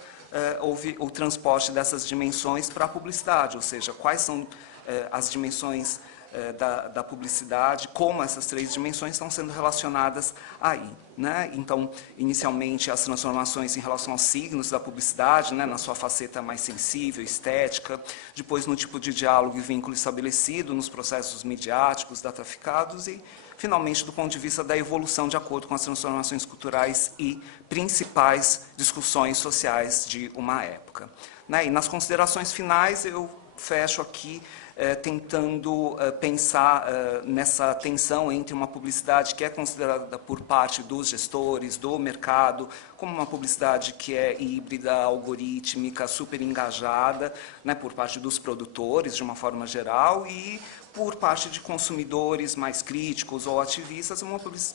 houve o transporte dessas dimensões para a publicidade, ou seja, quais são as dimensões da publicidade, como essas 3 dimensões estão sendo relacionadas aí. Né? Então, inicialmente, as transformações em relação aos signos da publicidade, né, na sua faceta mais sensível, estética, depois no tipo de diálogo e vínculo estabelecido, nos processos midiáticos, dataficados e, finalmente, do ponto de vista da evolução de acordo com as transformações culturais e principais discussões sociais de uma época. Né? E nas considerações finais, eu fecho aqui tentando pensar nessa tensão entre uma publicidade que é considerada por parte dos gestores, do mercado, como uma publicidade que é híbrida, algorítmica, super engajada, né, por parte dos produtores, de uma forma geral, e por parte de consumidores mais críticos ou ativistas,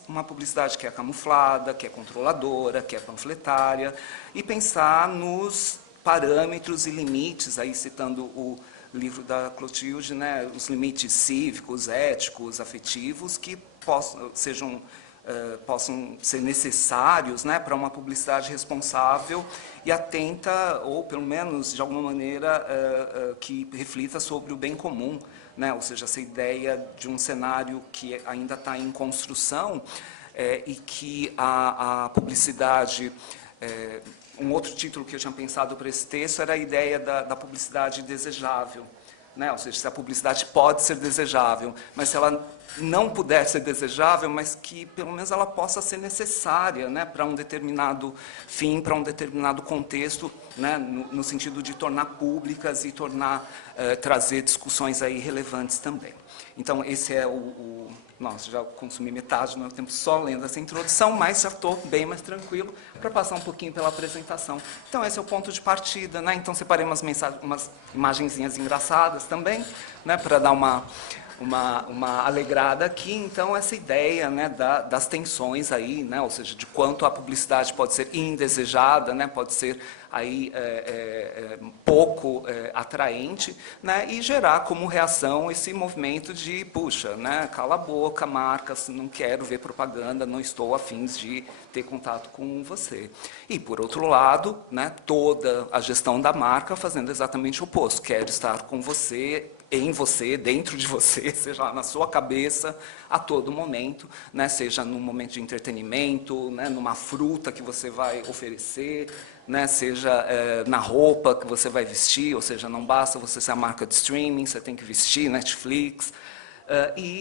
uma publicidade que é camuflada, que é controladora, que é panfletária, e pensar nos parâmetros e limites, aí citando o livro da Clotilde, né, os limites cívicos, éticos, afetivos, que possam ser necessários, né, para uma publicidade responsável e atenta, ou pelo menos, de alguma maneira, que reflita sobre o bem comum, né, ou seja, essa ideia de um cenário que ainda está em construção e que a publicidade... Um outro título que eu tinha pensado para esse texto era a ideia da publicidade desejável. Né? Ou seja, se a publicidade pode ser desejável, mas se ela não puder ser desejável, mas que pelo menos ela possa ser necessária, né, para um determinado fim, para um determinado contexto, né, no sentido de tornar públicas e trazer discussões aí relevantes também. Então, esse é Nossa, já consumi metade do meu tempo só lendo essa introdução, mas já estou bem mais tranquilo para passar um pouquinho pela apresentação. Então, esse é o ponto de partida, né? Então, separei umas imagenzinhas engraçadas também, né, para dar uma alegrada aqui. Então, essa ideia, né, das tensões aí, né, ou seja, de quanto a publicidade pode ser indesejada, né, pode ser aí pouco atraente, né, e gerar como reação esse movimento de, puxa, né, cala a boca, marcas, não quero ver propaganda, não estou a fim de ter contato com você. E, por outro lado, né, toda a gestão da marca fazendo exatamente o oposto, quero estar com você, em você, dentro de você, seja na sua cabeça, a todo momento, né, seja num momento de entretenimento, né, numa fruta que você vai oferecer, né, seja na roupa que você vai vestir, ou seja, não basta você ser a marca de streaming, você tem que vestir Netflix,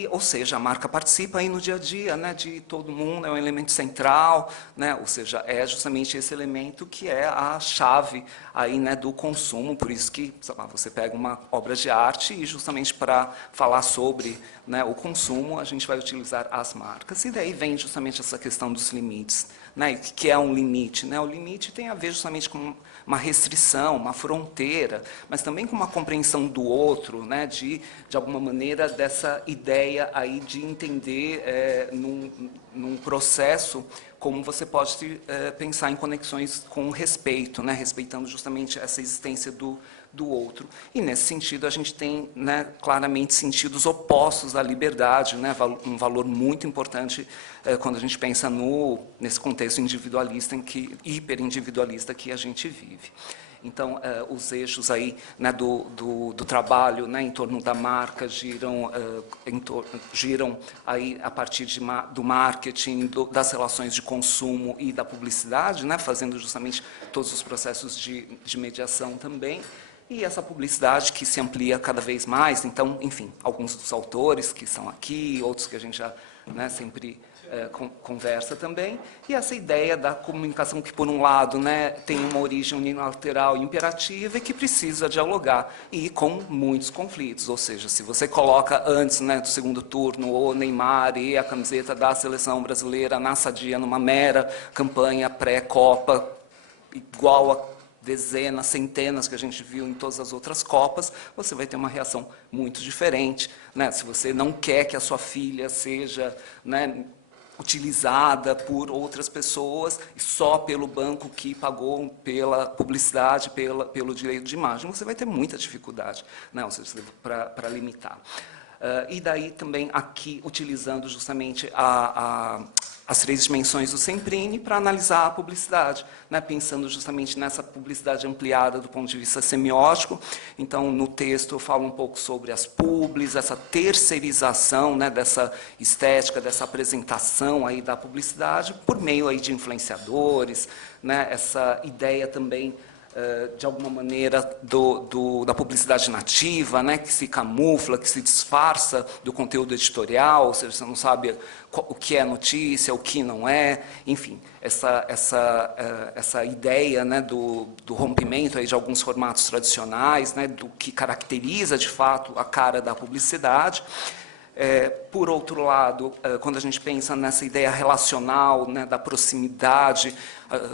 ou seja, a marca participa aí no dia a dia, né, de todo mundo, é um elemento central, né, ou seja, é justamente esse elemento que é a chave aí, né, do consumo, por isso que, sei lá, você pega uma obra de arte e justamente para falar sobre, né, o consumo, a gente vai utilizar as marcas, e daí vem justamente essa questão dos limites, né? E o que é um limite, né? O limite tem a ver justamente com uma restrição, uma fronteira, mas também com uma compreensão do outro, né? De alguma maneira, dessa ideia aí de entender num processo como você pode pensar em conexões com respeito, né? Respeitando justamente essa existência do outro. E, nesse sentido, a gente tem, né, claramente sentidos opostos à liberdade, né? Um valor muito importante quando a gente pensa nesse contexto individualista, hiperindividualista que a gente vive. Então, os eixos aí, né, do trabalho, né, em torno da marca giram aí a partir do marketing, das relações de consumo e da publicidade, né, fazendo justamente todos os processos de mediação também. E essa publicidade que se amplia cada vez mais. Então, enfim, alguns dos autores que são aqui, outros que a gente já, né, sempre conversa também, e essa ideia da comunicação que, por um lado, né, tem uma origem unilateral e imperativa e que precisa dialogar, e com muitos conflitos. Ou seja, se você coloca antes, né, do segundo turno o Neymar e a camiseta da seleção brasileira na Sadia numa mera campanha pré-Copa, igual a dezenas, centenas que a gente viu em todas as outras Copas, você vai ter uma reação muito diferente, né? Se você não quer que a sua filha seja, né, utilizada por outras pessoas só pelo banco que pagou pela publicidade, pelo direito de imagem, você vai ter muita dificuldade, né, para limitar. E daí também aqui utilizando justamente as três dimensões do Semprini para analisar a publicidade, né, pensando justamente nessa publicidade ampliada do ponto de vista semiótico. Então, no texto eu falo um pouco sobre as publis, essa terceirização, né, dessa estética, dessa apresentação aí da publicidade por meio aí de influenciadores, né, essa ideia também de alguma maneira da publicidade nativa, né, que se camufla, que se disfarça do conteúdo editorial, ou seja, você não sabe o que é notícia, o que não é, enfim, essa ideia, né, do rompimento aí de alguns formatos tradicionais, né, do que caracteriza de fato a cara da publicidade. Por outro lado, quando a gente pensa nessa ideia relacional, né, da proximidade,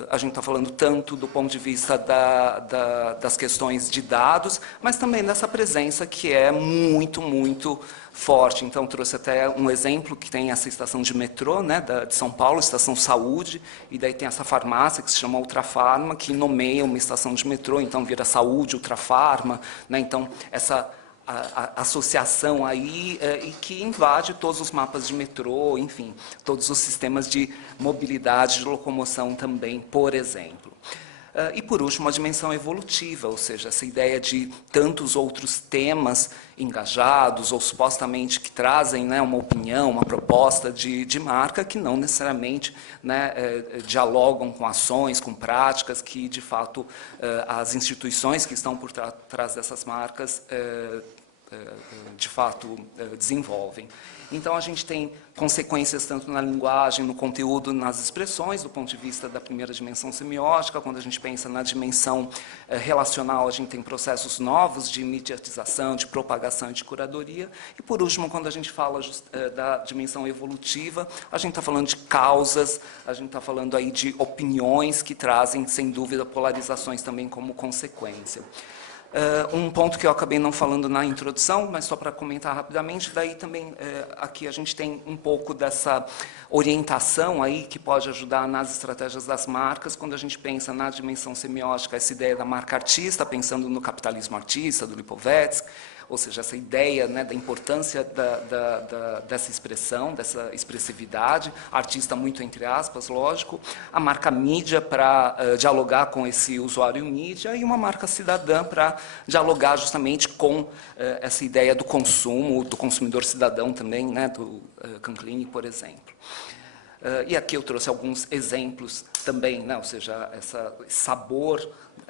a gente está falando tanto do ponto de vista das questões de dados, mas também dessa presença que é muito, muito forte. Então, trouxe até um exemplo que tem essa estação de metrô, né, de São Paulo, Estação Saúde, e daí tem essa farmácia que se chama Ultrafarma, que nomeia uma estação de metrô, então vira Saúde, Ultrafarma, né, então essa a associação aí e que invade todos os mapas de metrô, enfim, todos os sistemas de mobilidade, de locomoção também, por exemplo. E, por último, a dimensão evolutiva, ou seja, essa ideia de tantos outros temas engajados ou supostamente que trazem, né, uma opinião, uma proposta de marca que não necessariamente, né, dialogam com ações, com práticas que, de fato, as instituições que estão por trás dessas marcas de fato desenvolvem. Então, a gente tem consequências tanto na linguagem, no conteúdo, nas expressões, do ponto de vista da primeira dimensão semiótica. Quando a gente pensa na dimensão relacional, a gente tem processos novos de mediatização, de propagação e de curadoria. E, por último, quando a gente fala da dimensão evolutiva, a gente está falando de causas, a gente está falando aí de opiniões que trazem, sem dúvida, polarizações também como consequência. Um ponto que eu acabei não falando na introdução, mas só para comentar rapidamente, daí também aqui a gente tem um pouco dessa orientação aí que pode ajudar nas estratégias das marcas, quando a gente pensa na dimensão semiótica, essa ideia da marca artista, pensando no capitalismo artista, do Lipovetsky, ou seja, essa ideia, né, da importância dessa expressão, dessa expressividade, artista muito entre aspas, lógico, a marca mídia para dialogar com esse usuário mídia e uma marca cidadã para dialogar justamente com essa ideia do consumo, do consumidor cidadão também, né, do Canclini, por exemplo. E aqui eu trouxe alguns exemplos também, né, ou seja,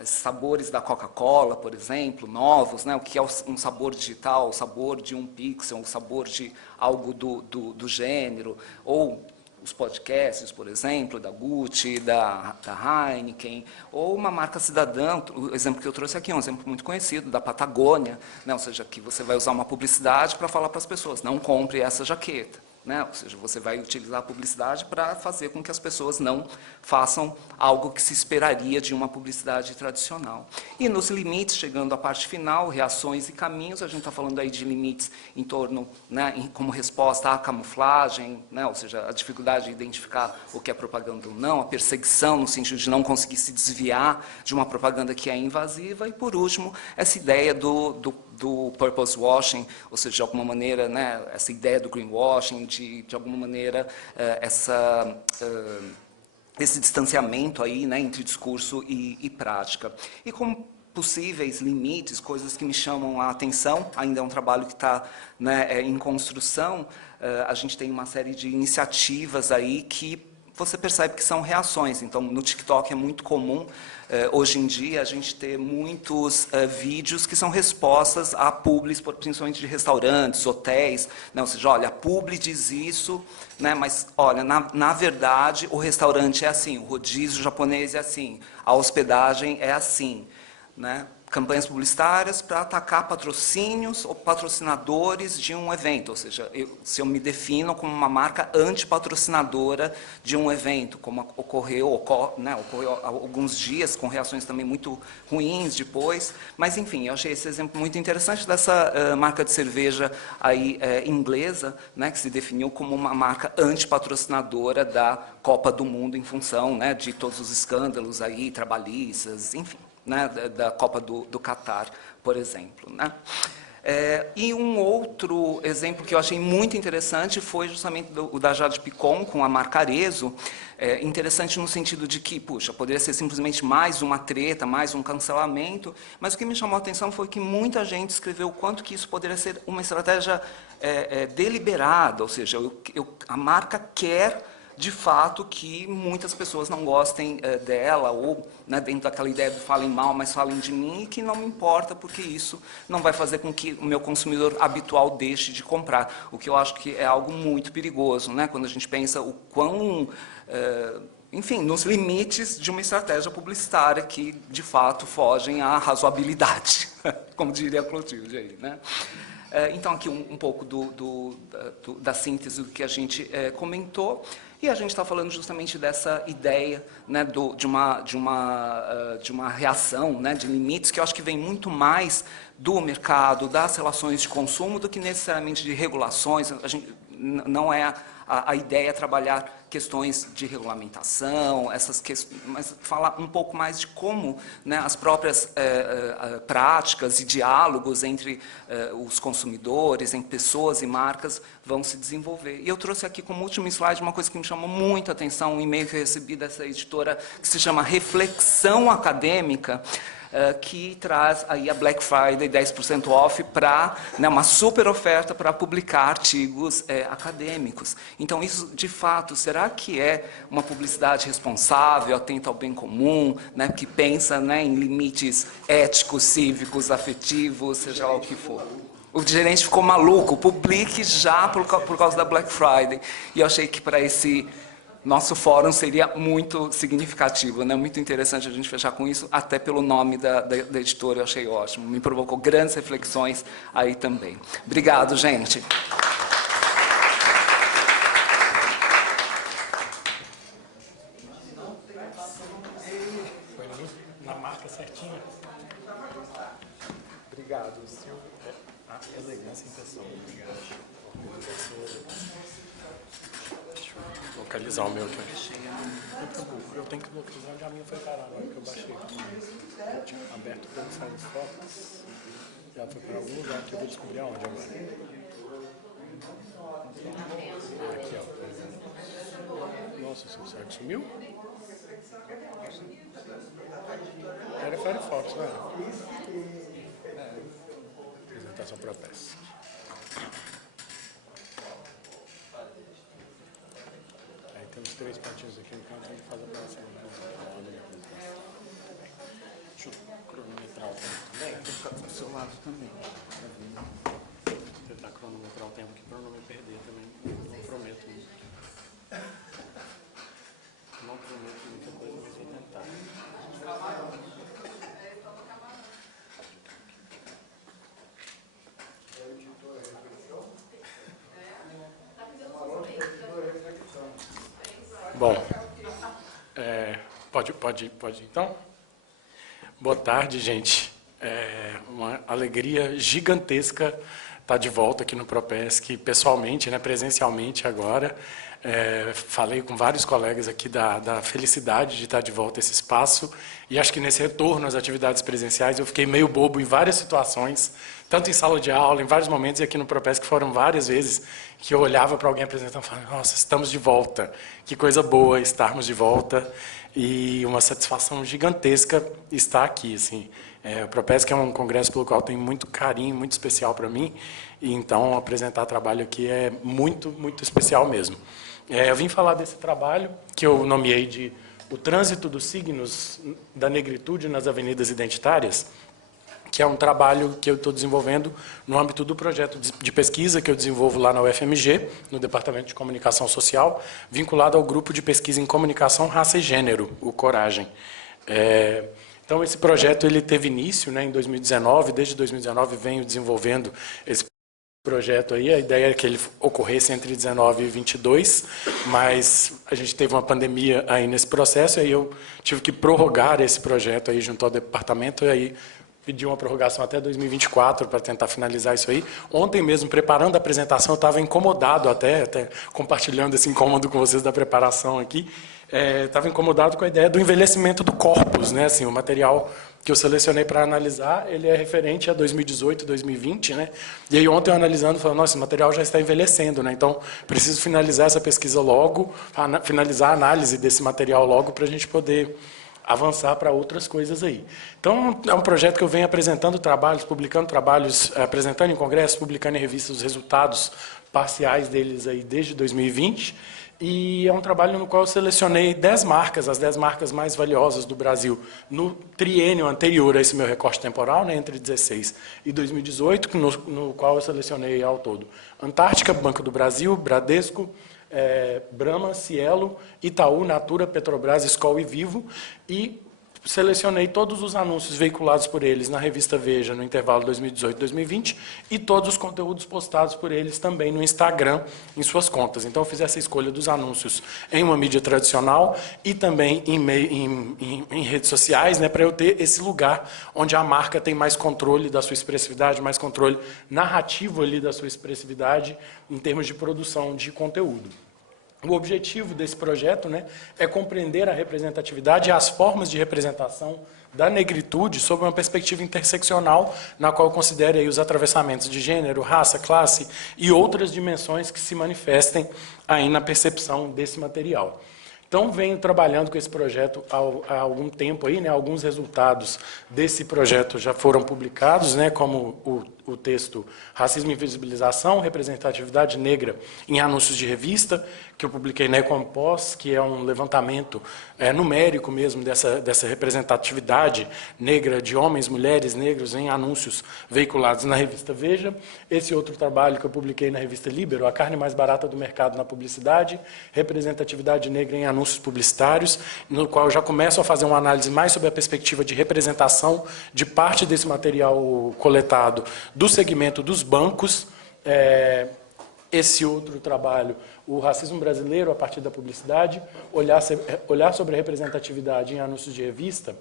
sabores da Coca-Cola, por exemplo, novos, né, o que é um sabor digital, o sabor de um pixel, o sabor de algo do gênero, ou os podcasts, por exemplo, da Gucci, da Heineken, ou uma marca cidadã, o exemplo que eu trouxe aqui é um exemplo muito conhecido, da Patagônia, né, ou seja, que você vai usar uma publicidade para falar para as pessoas, não compre essa jaqueta. né? Ou seja, você vai utilizar a publicidade para fazer com que as pessoas não façam algo que se esperaria de uma publicidade tradicional. E nos limites, chegando à parte final, reações e caminhos, a gente está falando aí de limites em torno, né, como resposta à camuflagem, né, ou seja, a dificuldade de identificar o que é propaganda ou não, a perseguição no sentido de não conseguir se desviar de uma propaganda que é invasiva, e, por último, essa ideia do purpose washing, ou seja, de alguma maneira, né, essa ideia do greenwashing, de alguma maneira, esse distanciamento aí, né, entre discurso e prática. E como possíveis limites, coisas que me chamam a atenção, ainda é um trabalho que está, né, em construção, a gente tem uma série de iniciativas aí que você percebe que são reações. Então, no TikTok é muito comum, hoje em dia, a gente ter muitos vídeos que são respostas a publis, principalmente de restaurantes, hotéis, né? Ou seja, olha, a publi diz isso, né? Mas, olha, na verdade, o restaurante é assim, o rodízio japonês é assim, a hospedagem é assim, né? Campanhas publicitárias para atacar patrocínios ou patrocinadores de um evento, ou seja, se eu me defino como uma marca antipatrocinadora de um evento, como ocorreu há alguns dias, com reações também muito ruins depois, mas, enfim, eu achei esse exemplo muito interessante dessa marca de cerveja aí, inglesa, né, que se definiu como uma marca antipatrocinadora da Copa do Mundo em função, né, de todos os escândalos aí, trabalhistas, enfim, né, da Copa do Catar, por exemplo, né? E um outro exemplo que eu achei muito interessante foi justamente o da Jade Picon com a marca Arezzo. Interessante no sentido de que, puxa, poderia ser simplesmente mais uma treta, mais um cancelamento, mas o que me chamou a atenção foi que muita gente escreveu o quanto que isso poderia ser uma estratégia deliberada, ou seja, a marca quer de fato que muitas pessoas não gostem dela, ou, né, dentro daquela ideia do falem mal, mas falem de mim, e que não me importa, porque isso não vai fazer com que o meu consumidor habitual deixe de comprar, o que eu acho que é algo muito perigoso, né, quando a gente pensa o quão, enfim, nos limites de uma estratégia publicitária que, de fato, fogem à razoabilidade, como diria a Clotilde aí, né? Então, aqui um pouco da síntese do que a gente comentou. E a gente está falando justamente dessa ideia, né, de uma reação, né, de limites, que eu acho que vem muito mais do mercado, das relações de consumo, do que necessariamente de regulações. A gente, não é a ideia é trabalhar questões de regulamentação, essas questões, mas falar um pouco mais de como, né, as próprias práticas e diálogos entre os consumidores, entre pessoas e marcas, vão se desenvolver. E eu trouxe aqui como último slide uma coisa que me chamou muito a atenção, um e-mail que eu recebi dessa editora que se chama Reflexão Acadêmica, que traz aí a Black Friday 10% off para, né, uma super oferta para publicar artigos acadêmicos. Então, isso, de fato, será que é uma publicidade responsável, atenta ao bem comum, né, que pensa, né, em limites éticos, cívicos, afetivos, seja lá o que for? O gerente ficou maluco, publique já por causa da Black Friday. E eu achei que para esse nosso fórum seria muito significativo, né? Muito interessante a gente fechar com isso, até pelo nome da editora, eu achei ótimo. Me provocou grandes reflexões aí também. Obrigado, gente. Foi na marca certinha. Obrigado, Silvio. Elegância em pessoa. Obrigado. Deixa eu localizar o meu aqui. Eu tenho que localizar onde a minha foi parar agora, que eu baixei. Eu tinha aberto todo o Firefox. Já foi para algum lugar que eu vou descobrir aonde agora. Aqui, ó. Nossa, será que sumiu? Era Firefox, não era? Apresentação para peça. Aí temos 3 pontinhos aqui no canto, a gente faz a operação. Deixa eu cronometrar o tempo também. Vou ficar do seu lado também. Tentar cronometrar o tempo aqui para não me perder também. Não prometo muito. Não prometo muita coisa, mas vou tentar. Bom, pode então? Boa tarde, gente. É uma alegria gigantesca estar de volta aqui no Propesc, pessoalmente, né, presencialmente agora. Falei com vários colegas aqui da felicidade de estar de volta a esse espaço, e acho que nesse retorno às atividades presenciais eu fiquei meio bobo em várias situações, tanto em sala de aula, em vários momentos, e aqui no Propesc foram várias vezes que eu olhava para alguém apresentando e falava, nossa, estamos de volta, que coisa boa estarmos de volta, e uma satisfação gigantesca estar aqui. Assim. O Propesc é um congresso pelo qual tem muito carinho, muito especial para mim, e então apresentar trabalho aqui é muito, muito especial mesmo. Eu vim falar desse trabalho, que eu nomeei de O Trânsito dos Signos da Negritude nas Avenidas Identitárias, que é um trabalho que eu estou desenvolvendo no âmbito do projeto de pesquisa que eu desenvolvo lá na UFMG, no Departamento de Comunicação Social, vinculado ao Grupo de Pesquisa em Comunicação, Raça e Gênero, o Coragem. Então, esse projeto ele teve início, né, em 2019, desde 2019 venho desenvolvendo esse projeto aí, a ideia é que ele ocorresse entre 19 e 22, mas a gente teve uma pandemia aí nesse processo, e aí eu tive que prorrogar esse projeto aí junto ao departamento, e aí pedi uma prorrogação até 2024 para tentar finalizar isso aí. Ontem mesmo, preparando a apresentação, eu estava incomodado até compartilhando esse incômodo com vocês da preparação aqui, estava incomodado com a ideia do envelhecimento do corpus, né? Assim, o material que eu selecionei para analisar, ele é referente a 2018, 2020, né? E aí ontem eu analisando, falando, nossa, esse material já está envelhecendo, né? Então, preciso finalizar essa pesquisa logo, finalizar a análise desse material logo, para a gente poder avançar para outras coisas aí. Então, é um projeto que eu venho apresentando trabalhos, publicando trabalhos, apresentando em congressos, publicando em revistas os resultados parciais deles aí desde 2020, e é um trabalho no qual eu selecionei 10 marcas, as 10 marcas mais valiosas do Brasil, no triênio anterior a esse meu recorte temporal, né, entre 2016 e 2018, no qual eu selecionei ao todo Antártica, Banco do Brasil, Bradesco, Brahma, Cielo, Itaú, Natura, Petrobras, Skol e Vivo, e selecionei todos os anúncios veiculados por eles na revista Veja no intervalo 2018-2020 e todos os conteúdos postados por eles também no Instagram, em suas contas. Então, eu fiz essa escolha dos anúncios em uma mídia tradicional e também em redes sociais, né, para eu ter esse lugar onde a marca tem mais controle da sua expressividade, mais controle narrativo ali da sua expressividade em termos de produção de conteúdo. O objetivo desse projeto, né, é compreender a representatividade e as formas de representação da negritude sob uma perspectiva interseccional, na qual considere aí os atravessamentos de gênero, raça, classe e outras dimensões que se manifestem aí na percepção desse material. Então, venho trabalhando com esse projeto há algum tempo aí, né? Alguns resultados desse projeto já foram publicados, né? Como o texto Racismo e Invisibilização, Representatividade Negra em Anúncios de Revista, que eu publiquei na Ecompós, que é um levantamento numérico mesmo dessa representatividade negra de homens, mulheres, negros em anúncios veiculados na revista Veja. Esse outro trabalho que eu publiquei na revista Líbero, A Carne Mais Barata do Mercado na Publicidade, Representatividade Negra em Anúncios Publicitários, no qual eu já começo a fazer uma análise mais sobre a perspectiva de representação de parte desse material coletado do segmento dos bancos. Esse outro trabalho, o racismo brasileiro a partir da publicidade, olhar sobre a representatividade em anúncios de revista,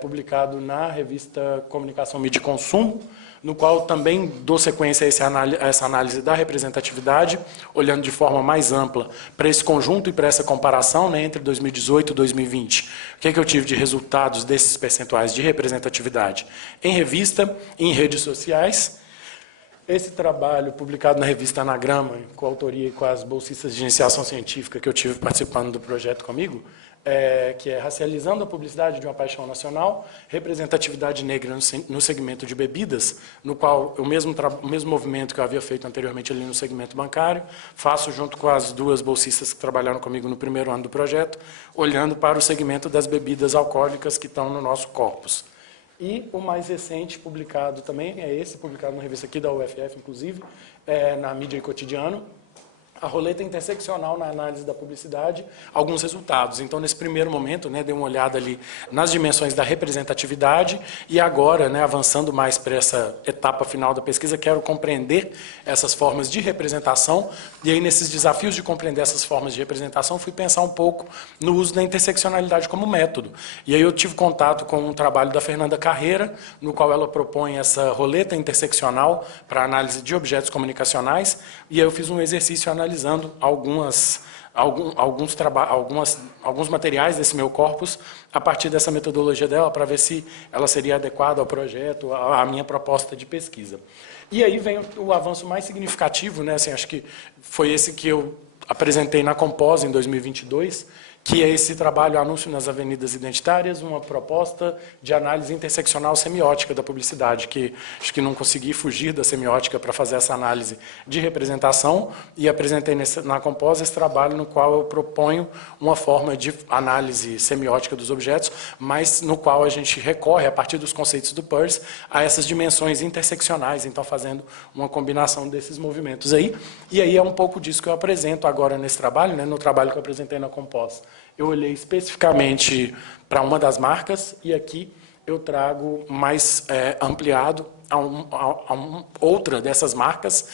publicado na revista Comunicação, Mídia e Consumo, no qual também dou sequência a essa análise da representatividade, olhando de forma mais ampla para esse conjunto e para essa comparação, né, entre 2018 e 2020. O que é que eu tive de resultados desses percentuais de representatividade em revista e em redes sociais. Esse trabalho, publicado na revista Anagrama, com autoria e com as bolsistas de iniciação científica que eu tive participando do projeto comigo, que é Racializando a Publicidade de uma Paixão Nacional, Representatividade Negra no Segmento de Bebidas, no qual o mesmo movimento que eu havia feito anteriormente ali no segmento bancário, faço junto com as duas bolsistas que trabalharam comigo no primeiro ano do projeto, olhando para o segmento das bebidas alcoólicas que estão no nosso corpus. E o mais recente, publicado também, publicado na revista aqui da UFF, inclusive, na Mídia e Cotidiano, a roleta interseccional na análise da publicidade, alguns resultados. Então, nesse primeiro momento, né, dei uma olhada ali nas dimensões da representatividade e agora, né, avançando mais para essa etapa final da pesquisa, quero compreender essas formas de representação e aí, nesses desafios de compreender essas formas de representação, fui pensar um pouco no uso da interseccionalidade como método. E aí eu tive contato com um trabalho da Fernanda Carreira, no qual ela propõe essa roleta interseccional para análise de objetos comunicacionais, e aí eu fiz um exercício analisando alguns materiais desse meu corpus a partir dessa metodologia dela, para ver se ela seria adequada ao projeto, à minha proposta de pesquisa. E aí vem o avanço mais significativo, né? Assim, acho que foi esse que eu apresentei na Compós em 2022, que é esse trabalho Anúncio nas Avenidas Identitárias, uma proposta de análise interseccional semiótica da publicidade, que acho que não consegui fugir da semiótica para fazer essa análise de representação, e apresentei na Compós esse trabalho no qual eu proponho uma forma de análise semiótica dos objetos, mas no qual a gente recorre, a partir dos conceitos do Peirce, a essas dimensões interseccionais, então fazendo uma combinação desses movimentos aí. E aí é um pouco disso que eu apresento agora nesse trabalho, né, no trabalho que eu apresentei na Compós. Eu olhei especificamente para uma das marcas e aqui eu trago mais ampliado a outra dessas marcas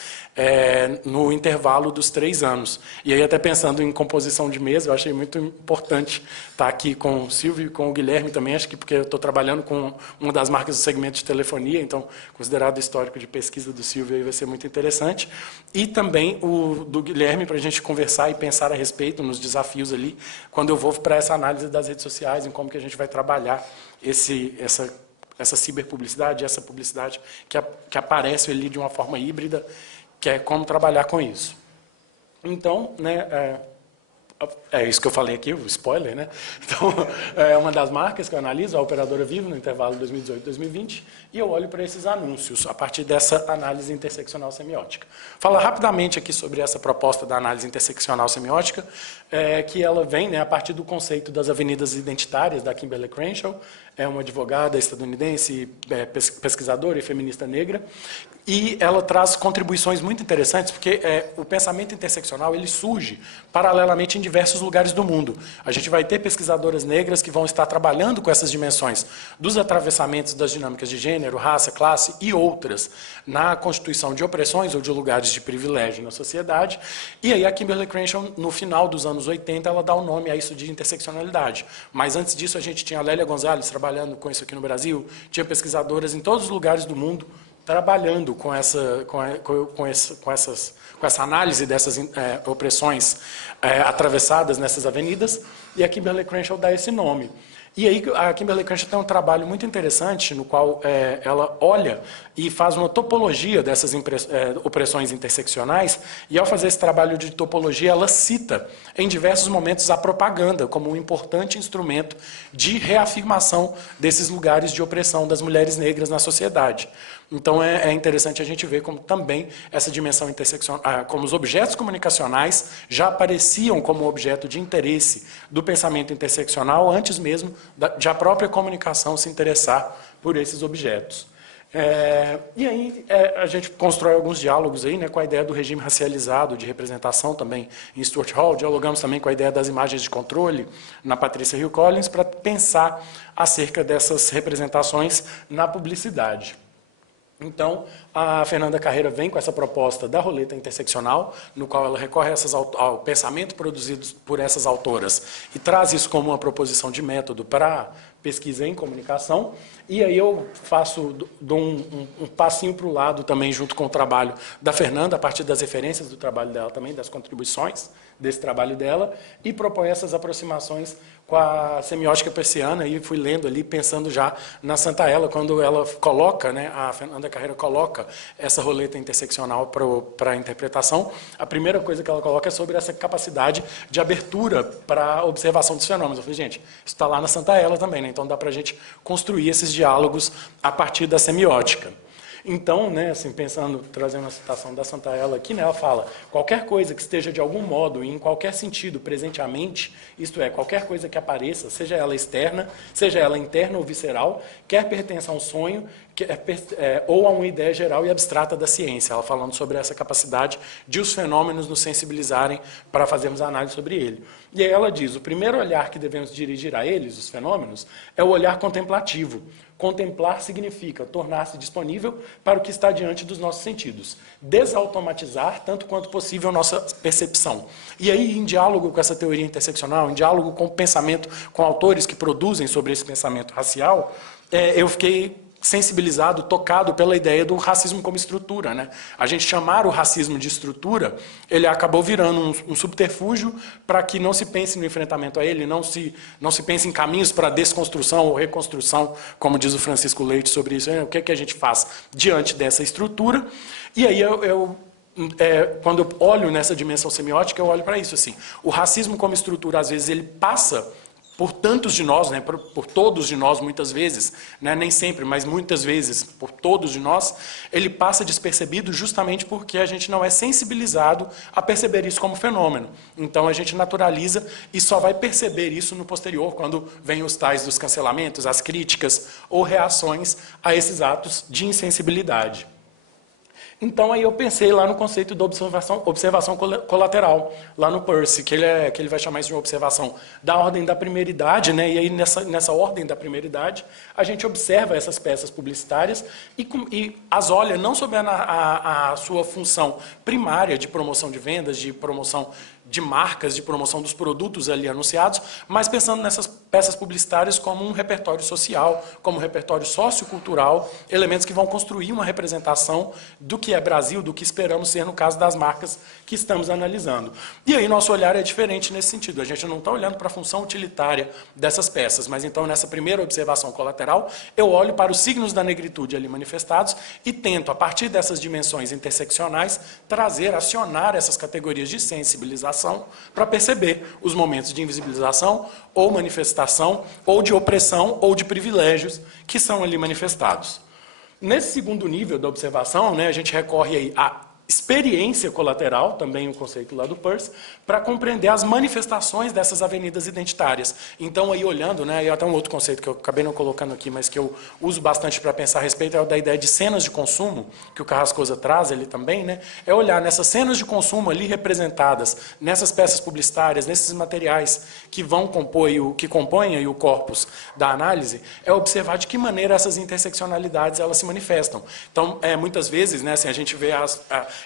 no intervalo dos 3 anos. E aí, até pensando em composição de mesa, eu achei muito importante estar aqui com o Silvio e com o Guilherme também, acho que porque eu estou trabalhando com uma das marcas do segmento de telefonia, então, considerado o histórico de pesquisa do Silvio, aí vai ser muito interessante. E também o do Guilherme, para a gente conversar e pensar a respeito nos desafios ali, quando eu vou para essa análise das redes sociais, em como que a gente vai trabalhar essa ciberpublicidade, essa publicidade que aparece ali de uma forma híbrida, que é como trabalhar com isso. Então, né, é isso que eu falei aqui, o spoiler, né? Então, é uma das marcas que eu analiso, a operadora Vivo, no intervalo 2018-2020, e eu olho para esses anúncios a partir dessa análise interseccional semiótica. Falar rapidamente aqui sobre essa proposta da análise interseccional semiótica, que ela vem, né, a partir do conceito das avenidas identitárias da Kimberlé Crenshaw, é uma advogada estadunidense, pesquisadora e feminista negra, e ela traz contribuições muito interessantes, porque o pensamento interseccional ele surge paralelamente em diversos lugares do mundo. A gente vai ter pesquisadoras negras que vão estar trabalhando com essas dimensões dos atravessamentos das dinâmicas de gênero, raça, classe e outras na constituição de opressões ou de lugares de privilégio na sociedade. E aí a Kimberlé Crenshaw, no final dos anos 80, ela dá o nome a isso de interseccionalidade. Mas antes disso a gente tinha a Lélia Gonzalez trabalhando com isso aqui no Brasil, tinha pesquisadoras em todos os lugares do mundo trabalhando com essa análise dessas opressões atravessadas nessas avenidas, e a Kimberlé Crenshaw dá esse nome. E aí a Kimberlé Crenshaw tem um trabalho muito interessante, no qual ela olha e faz uma topologia dessas opressões interseccionais, e ao fazer esse trabalho de topologia, ela cita em diversos momentos a propaganda como um importante instrumento de reafirmação desses lugares de opressão das mulheres negras na sociedade. Então é interessante a gente ver como também essa dimensão interseccional, como os objetos comunicacionais já apareciam como objeto de interesse do pensamento interseccional antes mesmo de a própria comunicação se interessar por esses objetos. E aí a gente constrói alguns diálogos aí, né, com a ideia do regime racializado de representação também em Stuart Hall, dialogamos também com a ideia das imagens de controle na Patricia Hill Collins para pensar acerca dessas representações na publicidade. Então, a Fernanda Carreira vem com essa proposta da roleta interseccional, no qual ela recorre ao pensamento produzido por essas autoras e traz isso como uma proposição de método para pesquisa em comunicação. E aí eu dou um passinho para o lado também, junto com o trabalho da Fernanda, a partir das referências do trabalho dela também, das contribuições desse trabalho dela, e propõe essas aproximações com a semiótica persiana, e fui lendo ali, pensando já na Santa Ela, quando ela coloca, né, a Fernanda Carreira coloca essa roleta interseccional para a interpretação, a primeira coisa que ela coloca é sobre essa capacidade de abertura para a observação dos fenômenos. Eu falei, gente, isso está lá na Santa Ela também, né? Então dá para a gente construir esses diálogos a partir da semiótica. Então, né, assim, pensando, trazendo a citação da Santaella aqui, né, ela fala, qualquer coisa que esteja de algum modo e em qualquer sentido presente à mente, isto é, qualquer coisa que apareça, seja ela externa, seja ela interna ou visceral, quer pertença a um sonho, ou a uma ideia geral e abstrata da ciência, ela falando sobre essa capacidade de os fenômenos nos sensibilizarem para fazermos análise sobre ele. E aí ela diz, o primeiro olhar que devemos dirigir a eles, os fenômenos, é o olhar contemplativo. Contemplar significa tornar-se disponível para o que está diante dos nossos sentidos. Desautomatizar, tanto quanto possível, nossa percepção. E aí, em diálogo com essa teoria interseccional, em diálogo com o pensamento, com autores que produzem sobre esse pensamento racial, eu fiquei sensibilizado, tocado pela ideia do racismo como estrutura, né? A gente chamar o racismo de estrutura, ele acabou virando um subterfúgio para que não se pense no enfrentamento a ele, não se pense em caminhos para desconstrução ou reconstrução, como diz o Francisco Leite sobre isso. O que é que a gente faz diante dessa estrutura? E aí quando eu olho nessa dimensão semiótica, eu olho para isso assim. O racismo como estrutura, às vezes, ele passa por tantos de nós, né, por todos de nós, muitas vezes, né, nem sempre, mas muitas vezes, por todos de nós, ele passa despercebido justamente porque a gente não é sensibilizado a perceber isso como fenômeno. Então, a gente naturaliza e só vai perceber isso no posterior, quando vem os tais dos cancelamentos, as críticas ou reações a esses atos de insensibilidade. Então, aí eu pensei lá no conceito da observação colateral, lá no Peirce, que ele vai chamar isso de uma observação da ordem da primeira idade, né? E aí, nessa ordem da primeira idade, a gente observa essas peças publicitárias e as olha não sob a sua função primária de promoção de vendas, de promoção de marcas, de promoção dos produtos ali anunciados, mas pensando nessas peças publicitárias como um repertório social, como um repertório sociocultural, elementos que vão construir uma representação do que é Brasil, do que esperamos ser no caso das marcas que estamos analisando. E aí nosso olhar é diferente nesse sentido, a gente não está olhando para a função utilitária dessas peças, mas então nessa primeira observação colateral, eu olho para os signos da negritude ali manifestados e tento, a partir dessas dimensões interseccionais, acionar essas categorias de sensibilização para perceber os momentos de invisibilização ou manifestação, ou de opressão, ou de privilégios que são ali manifestados. Nesse segundo nível da observação, né, a gente recorre aí à experiência colateral, também o conceito lá do Peirce, para compreender as manifestações dessas avenidas identitárias. Então, aí olhando, né, e até um outro conceito que eu acabei não colocando aqui, mas que eu uso bastante para pensar a respeito, é o da ideia de cenas de consumo, que o Carrascosa traz ali também, né, é olhar nessas cenas de consumo ali representadas, nessas peças publicitárias, nesses materiais que vão compor, que compõem aí o corpus da análise, é observar de que maneira essas interseccionalidades elas se manifestam. Então, muitas vezes, né, assim, a gente vê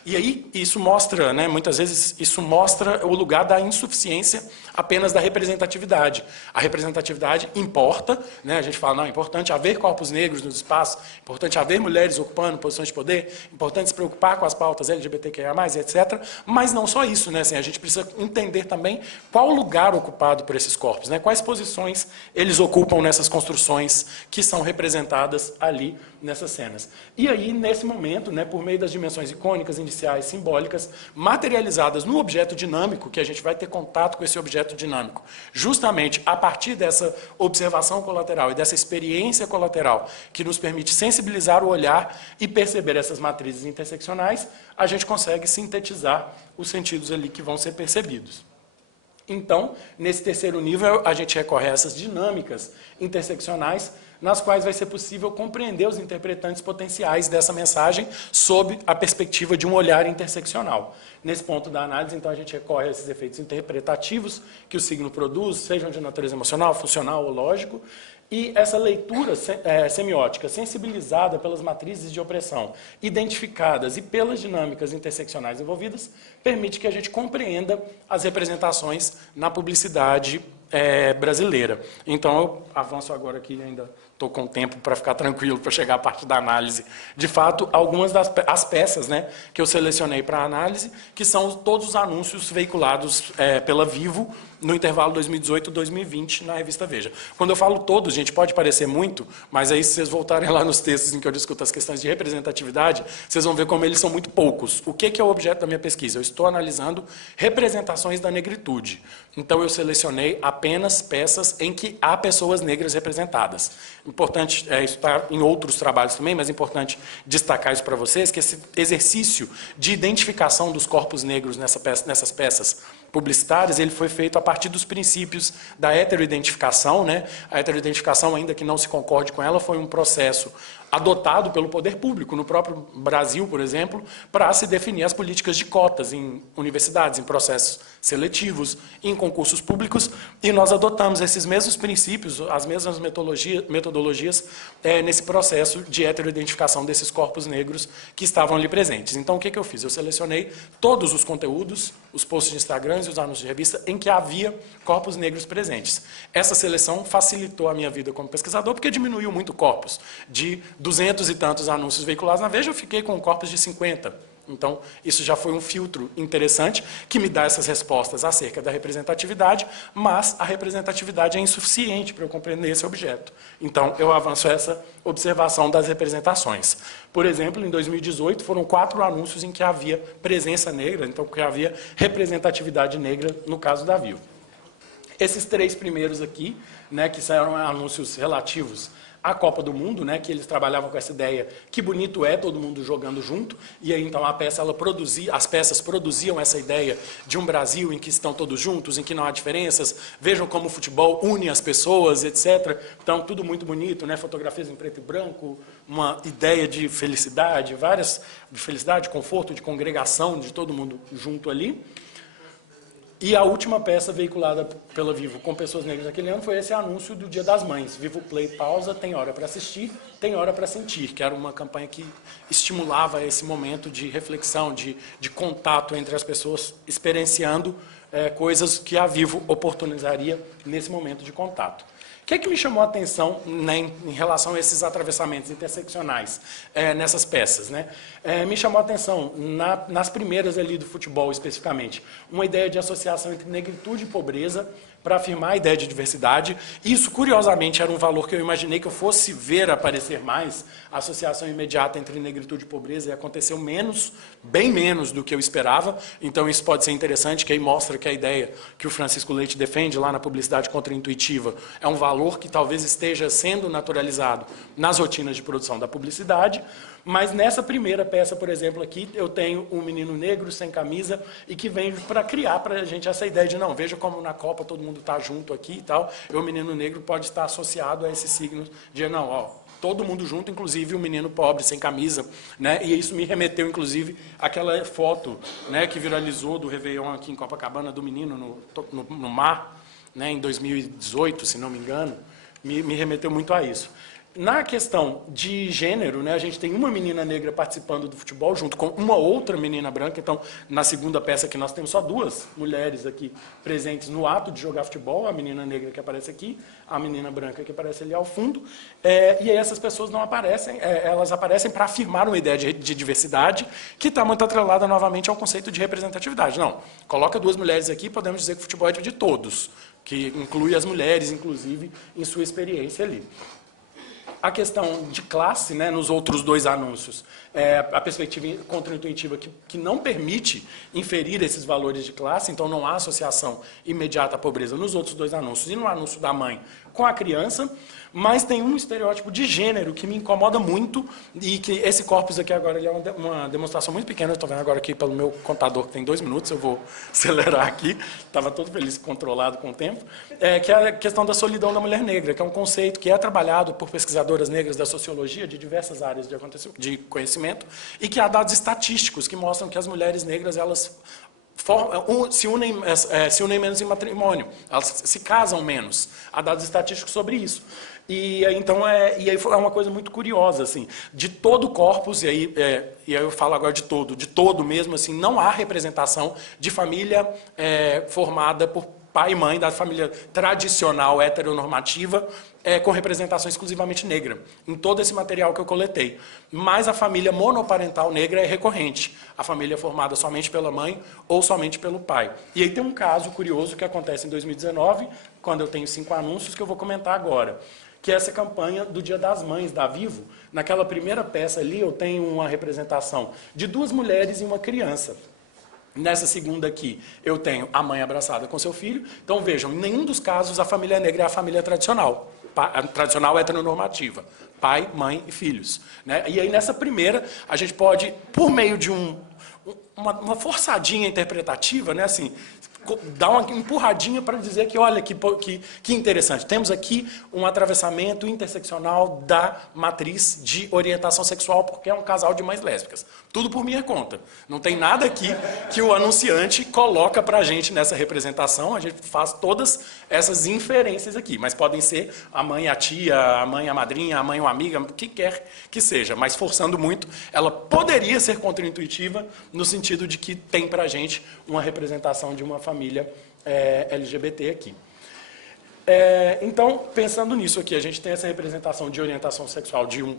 e aí isso mostra, né, muitas vezes isso mostra o lugar da insuficiência apenas da representatividade. A representatividade importa, né, a gente fala, não, é importante haver corpos negros nos espaços, é importante haver mulheres ocupando posições de poder, é importante se preocupar com as pautas LGBTQIA+, etc. Mas não só isso, né, assim, a gente precisa entender também qual o lugar ocupado por esses corpos, né, quais posições eles ocupam nessas construções que são representadas ali nessas cenas. E aí, nesse momento, né, por meio das dimensões icônicas, iniciais, simbólicas, materializadas no objeto dinâmico, que a gente vai ter contato com esse objeto dinâmico, justamente a partir dessa observação colateral e dessa experiência colateral que nos permite sensibilizar o olhar e perceber essas matrizes interseccionais, a gente consegue sintetizar os sentidos ali que vão ser percebidos. Então, nesse terceiro nível, a gente recorre a essas dinâmicas interseccionais, nas quais vai ser possível compreender os interpretantes potenciais dessa mensagem sob a perspectiva de um olhar interseccional. Nesse ponto da análise, então, a gente recorre a esses efeitos interpretativos que o signo produz, sejam de natureza emocional, funcional ou lógico, e essa leitura semiótica, sensibilizada pelas matrizes de opressão, identificadas e pelas dinâmicas interseccionais envolvidas, permite que a gente compreenda as representações na publicidade brasileira. Então, eu avanço agora aqui, ainda estou com tempo para ficar tranquilo, para chegar à parte da análise. De fato, algumas das peças, né, que eu selecionei para análise, que são todos os anúncios veiculados pela Vivo no intervalo 2018-2020 na revista Veja. Quando eu falo todos, gente, pode parecer muito, mas aí se vocês voltarem lá nos textos em que eu discuto as questões de representatividade, vocês vão ver como eles são muito poucos. O que é o objeto da minha pesquisa? Eu estou analisando representações da negritude. Então, eu selecionei a apenas peças em que há pessoas negras representadas. Importante, isso está em outros trabalhos também, mas é importante destacar isso para vocês, que esse exercício de identificação dos corpos negros nessas peças publicitárias, ele foi feito a partir dos princípios da heteroidentificação, né? A heteroidentificação, ainda que não se concorde com ela, foi um processo adotado pelo poder público, no próprio Brasil, por exemplo, para se definir as políticas de cotas em universidades, em processos seletivos, em concursos públicos, e nós adotamos esses mesmos princípios, as mesmas metodologias nesse processo de heteroidentificação desses corpos negros que estavam ali presentes. Então, o que eu fiz? Eu selecionei todos os conteúdos, os posts de Instagram e os anúncios de revista em que havia corpos negros presentes. Essa seleção facilitou a minha vida como pesquisador, porque diminuiu muito corpos. De 200 e tantos anúncios veiculados na Veja, eu fiquei com corpos de 50. Então, isso já foi um filtro interessante, que me dá essas respostas acerca da representatividade, mas a representatividade é insuficiente para eu compreender esse objeto. Então, eu avanço essa observação das representações. Por exemplo, em 2018, foram 4 anúncios em que havia presença negra, então, que havia representatividade negra no caso da Vivo. Esses 3 primeiros aqui, né, que eram anúncios relativos à Copa do Mundo, né, que eles trabalhavam com essa ideia, que bonito é todo mundo jogando junto, e aí então as peças produziam essa ideia de um Brasil em que estão todos juntos, em que não há diferenças, vejam como o futebol une as pessoas, etc. Então, tudo muito bonito, né, fotografias em preto e branco, uma ideia de felicidade, de felicidade, conforto, de congregação, de todo mundo junto ali. E a última peça veiculada pela Vivo com pessoas negras naquele ano foi esse anúncio do Dia das Mães. Vivo Play pausa, tem hora para assistir, tem hora para sentir, que era uma campanha que estimulava esse momento de reflexão, de contato entre as pessoas, experienciando coisas que a Vivo oportunizaria nesse momento de contato. O que é que me chamou a atenção, né, em relação a esses atravessamentos interseccionais nessas peças, né? Me chamou a atenção, nas primeiras ali do futebol especificamente, uma ideia de associação entre negritude e pobreza para afirmar a ideia de diversidade. Isso, curiosamente, era um valor que eu imaginei que eu fosse ver aparecer mais, a associação imediata entre negritude e pobreza, e aconteceu menos, bem menos do que eu esperava. Então, isso pode ser interessante, que aí mostra que a ideia que o Francisco Leite defende lá na publicidade contraintuitiva é um valor que talvez esteja sendo naturalizado nas rotinas de produção da publicidade. Mas nessa primeira peça, por exemplo, aqui, eu tenho um menino negro sem camisa e que vem para criar para a gente essa ideia de, não, veja como na Copa todo mundo está junto aqui e tal, e o menino negro pode estar associado a esses signos de, não, ó, todo mundo junto, inclusive o menino pobre, sem camisa, né? E isso me remeteu, inclusive, àquela foto, né, que viralizou do Réveillon aqui em Copacabana, do menino no mar, né, em 2018, se não me engano, me remeteu muito a isso. Na questão de gênero, né, a gente tem uma menina negra participando do futebol junto com uma outra menina branca. Então, na segunda peça aqui, nós temos só 2 mulheres aqui presentes no ato de jogar futebol, a menina negra que aparece aqui, a menina branca que aparece ali ao fundo. E aí essas pessoas não aparecem, elas aparecem para afirmar uma ideia de diversidade que está muito atrelada novamente ao conceito de representatividade. Não, coloca 2 mulheres aqui, podemos dizer que o futebol é de todos, que inclui as mulheres, inclusive, em sua experiência ali. A questão de classe, né, nos outros 2 anúncios, a perspectiva contraintuitiva que não permite inferir esses valores de classe, então não há associação imediata à pobreza nos outros 2 anúncios, e no anúncio da mãe com a criança, mas tem um estereótipo de gênero que me incomoda muito, e que esse corpus aqui agora ele é uma demonstração muito pequena. Eu estou vendo agora aqui pelo meu contador que tem 2 minutos, eu vou acelerar aqui, estava todo feliz, controlado com o tempo, que é a questão da solidão da mulher negra, que é um conceito que é trabalhado por pesquisadoras negras da sociologia, de diversas áreas de conhecimento, e que há dados estatísticos que mostram que as mulheres negras, elas se unem menos em matrimônio, elas se casam menos. Há dados estatísticos sobre isso. E aí, então, é uma coisa muito curiosa, assim, de todo o corpus, e aí eu falo agora de todo mesmo, assim, não há representação de família formada por pai e mãe, da família tradicional heteronormativa, com representação exclusivamente negra, em todo esse material que eu coletei. Mas a família monoparental negra é recorrente, a família é formada somente pela mãe ou somente pelo pai. E aí tem um caso curioso que acontece em 2019, quando eu tenho 5 anúncios, que eu vou comentar agora, que é essa campanha do Dia das Mães, da Vivo. Naquela primeira peça ali, eu tenho uma representação de 2 mulheres e uma criança. Nessa segunda aqui, eu tenho a mãe abraçada com seu filho. Então, vejam, em nenhum dos casos a família negra é a família tradicional. A tradicional heteronormativa. Pai, mãe e filhos. Né? E aí, nessa primeira, a gente pode, por meio de uma forçadinha interpretativa, né? Assim, dar uma empurradinha para dizer que, olha, que interessante. Temos aqui um atravessamento interseccional da matriz de orientação sexual, porque é um casal de mães lésbicas. Tudo por minha conta. Não tem nada aqui que o anunciante coloca para a gente nessa representação. A gente faz todas essas inferências aqui. Mas podem ser a mãe, a tia, a mãe, a madrinha, a mãe, uma amiga, o que quer que seja. Mas forçando muito, ela poderia ser contraintuitiva no sentido de que tem para a gente uma representação de uma família LGBT aqui. Então, pensando nisso aqui, a gente tem essa representação de orientação sexual de um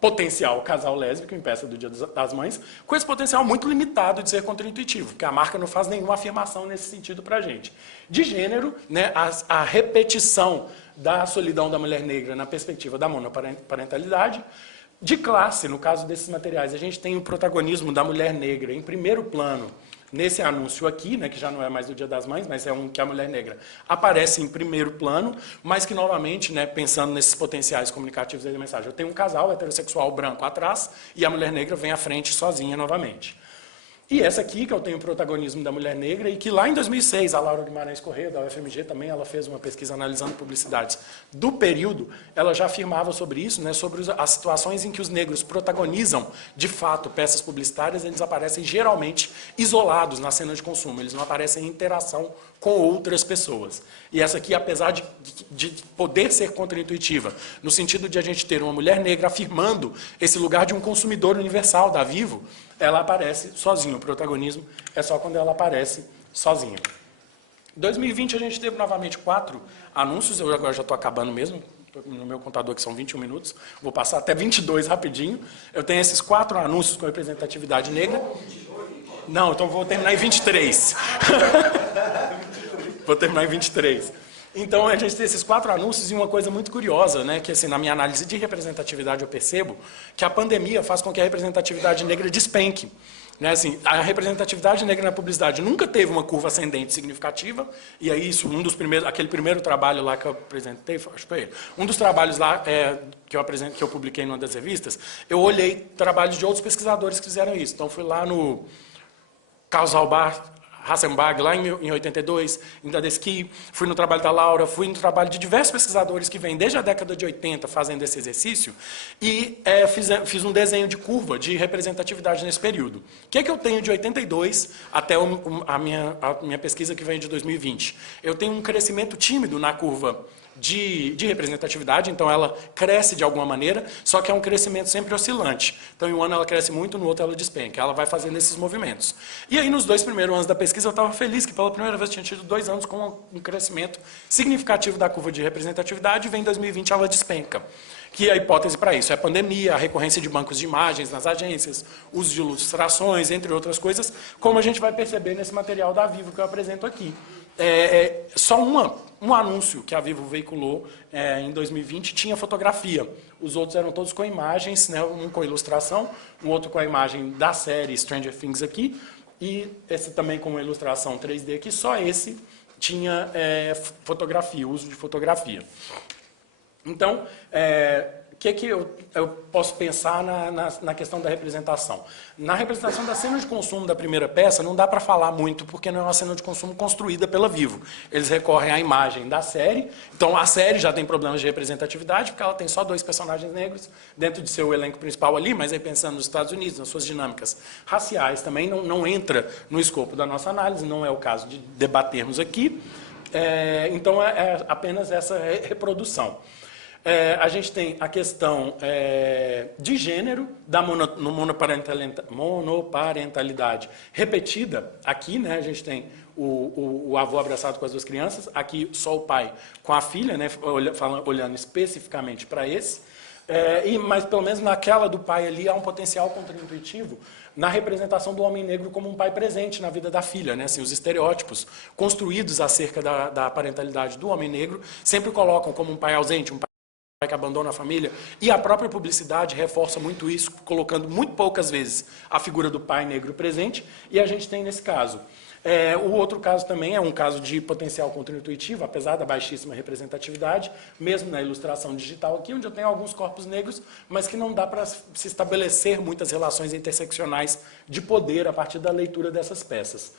potencial casal lésbico em peça do Dia das Mães, com esse potencial muito limitado de ser contraintuitivo, porque a marca não faz nenhuma afirmação nesse sentido para a gente. De gênero, né, a repetição da solidão da mulher negra na perspectiva da monoparentalidade. De classe, no caso desses materiais, a gente tem o protagonismo da mulher negra em primeiro plano, nesse anúncio aqui, né, que já não é mais do Dia das Mães, mas é um que a mulher negra aparece em primeiro plano, mas que, novamente, né, pensando nesses potenciais comunicativos da mensagem, eu tenho um casal heterossexual branco atrás e a mulher negra vem à frente sozinha novamente. E essa aqui, que eu tenho o protagonismo da mulher negra, e que lá em 2006, a Laura Guimarães Corrêa, da UFMG, também ela fez uma pesquisa analisando publicidades do período, ela já afirmava sobre isso, né, sobre as situações em que os negros protagonizam, de fato, peças publicitárias, eles aparecem geralmente isolados na cena de consumo, eles não aparecem em interação com outras pessoas. E essa aqui, apesar de poder ser contraintuitiva, no sentido de a gente ter uma mulher negra afirmando esse lugar de um consumidor universal da Vivo, ela aparece sozinha. O protagonismo é só quando ela aparece sozinha. Em 2020, a gente teve novamente 4 anúncios. Eu agora já estou acabando mesmo. No meu contador, que são 21 minutos. Vou passar até 22 rapidinho. Eu tenho esses 4 anúncios com representatividade negra. Não, então vou terminar em 23. Vou terminar em 23. Então, a gente tem esses 4 anúncios e uma coisa muito curiosa, né, que assim, na minha análise de representatividade eu percebo que a pandemia faz com que a representatividade negra despenque. Né, assim, a representatividade negra na publicidade nunca teve uma curva ascendente significativa, e aí isso, aquele primeiro trabalho lá que eu apresentei, acho que foi ele, um dos trabalhos lá que eu publiquei numa das revistas, eu olhei trabalhos de outros pesquisadores que fizeram isso. Então, fui lá no Carlos Hassenbach, lá em 82, em Tedeschi, fui no trabalho da Laura, fui no trabalho de diversos pesquisadores que vêm desde a década de 80 fazendo esse exercício, e fiz um desenho de curva de representatividade nesse período. O que é que eu tenho de 82 até a minha pesquisa que vem de 2020? Eu tenho um crescimento tímido na curva de representatividade, então ela cresce de alguma maneira, só que é um crescimento sempre oscilante. Então, em um ano ela cresce muito, no outro ela despenca. Ela vai fazendo esses movimentos. E aí, nos 2 primeiros anos da pesquisa, eu estava feliz que pela primeira vez tinha tido 2 anos com um crescimento significativo da curva de representatividade, e vem em 2020 ela despenca. Que a hipótese para isso é a pandemia, a recorrência de bancos de imagens nas agências, uso de ilustrações, entre outras coisas, como a gente vai perceber nesse material da Vivo que eu apresento aqui. Só um anúncio que a Vivo veiculou em 2020 tinha fotografia. Os outros eram todos com imagens, né, um com ilustração, um outro com a imagem da série Stranger Things aqui, e esse também com uma ilustração 3D aqui. Só esse tinha fotografia, uso de fotografia. Então, o que eu posso pensar na questão da representação? Na representação da cena de consumo da primeira peça, não dá para falar muito, porque não é uma cena de consumo construída pela Vivo. Eles recorrem à imagem da série, então a série já tem problemas de representatividade, porque ela tem só 2 personagens negros dentro de seu elenco principal ali, mas aí pensando nos Estados Unidos, nas suas dinâmicas raciais, também não entra no escopo da nossa análise, não é o caso de debatermos aqui. Então, é apenas essa reprodução. A gente tem a questão de gênero, da monoparentalidade repetida. Aqui, né, a gente tem o avô abraçado com as 2 crianças, aqui só o pai com a filha, né, olhando especificamente para esse. Mas, pelo menos naquela do pai ali, há um potencial contraintuitivo na representação do homem negro como um pai presente na vida da filha. Né? Assim, os estereótipos construídos acerca da parentalidade do homem negro sempre colocam como um pai ausente, um pai que abandona a família, e a própria publicidade reforça muito isso, colocando muito poucas vezes a figura do pai negro presente, e a gente tem nesse caso. O outro caso também é um caso de potencial contraintuitivo, apesar da baixíssima representatividade, mesmo na ilustração digital aqui, onde eu tenho alguns corpos negros, mas que não dá para se estabelecer muitas relações interseccionais de poder a partir da leitura dessas peças.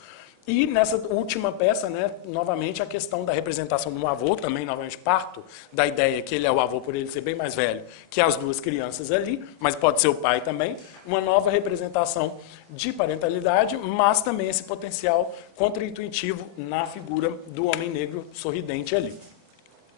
E nessa última peça, né, novamente, a questão da representação de um avô, também, novamente, parto da ideia que ele é o avô por ele ser bem mais velho que as duas crianças ali, mas pode ser o pai também, uma nova representação de parentalidade, mas também esse potencial contraintuitivo na figura do homem negro sorridente ali.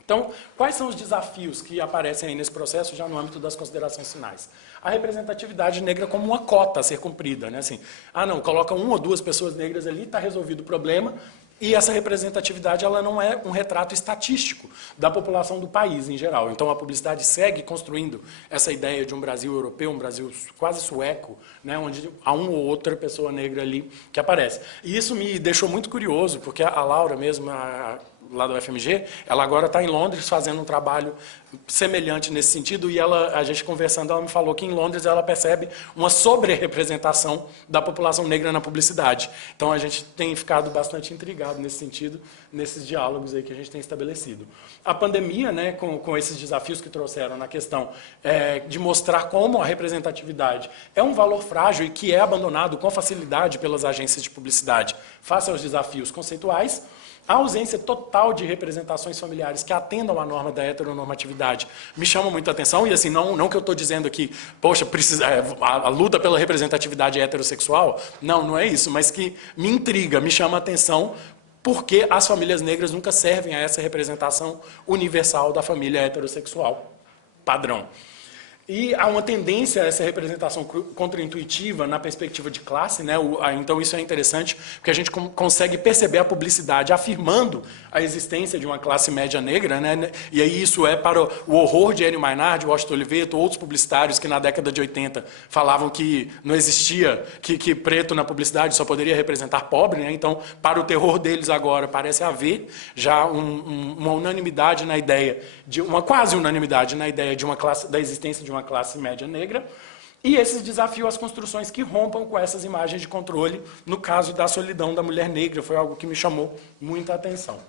Então, quais são os desafios que aparecem aí nesse processo, já no âmbito das considerações finais? A representatividade negra como uma cota a ser cumprida, né? Assim, não, coloca 1 ou 2 pessoas negras ali, está resolvido o problema, e essa representatividade ela não é um retrato estatístico da população do país em geral. Então, a publicidade segue construindo essa ideia de um Brasil europeu, um Brasil quase sueco, né, onde há uma ou outra pessoa negra ali que aparece. E isso me deixou muito curioso, porque a Laura mesmo, lá do FMG, ela agora está em Londres fazendo um trabalho semelhante nesse sentido, e a gente conversando, ela me falou que em Londres ela percebe uma sobre-representação da população negra na publicidade. Então a gente tem ficado bastante intrigado nesse sentido, nesses diálogos aí que a gente tem estabelecido. A pandemia, né, com esses desafios que trouxeram na questão de mostrar como a representatividade é um valor frágil e que é abandonado com facilidade pelas agências de publicidade face aos desafios conceituais, a ausência total de representações familiares que atendam à norma da heteronormatividade me chama muita atenção, e assim, não que eu estou dizendo aqui, poxa, a luta pela representatividade heterossexual, não é isso, mas que me intriga, me chama a atenção, porque as famílias negras nunca servem a essa representação universal da família heterossexual padrão. E há uma tendência a essa representação contraintuitiva na perspectiva de classe, né? Então isso é interessante, porque a gente consegue perceber a publicidade afirmando a existência de uma classe média negra, né? E aí isso é para o horror de Enio Maynard, Washington Oliveto, outros publicitários que na década de 80 falavam que não existia, que preto na publicidade só poderia representar pobre, né? Então, para o terror deles agora, parece haver já uma unanimidade na ideia, uma quase unanimidade na ideia de da existência de uma classe média negra, e esse desafio às construções que rompam com essas imagens de controle, no caso da solidão da mulher negra, foi algo que me chamou muita atenção.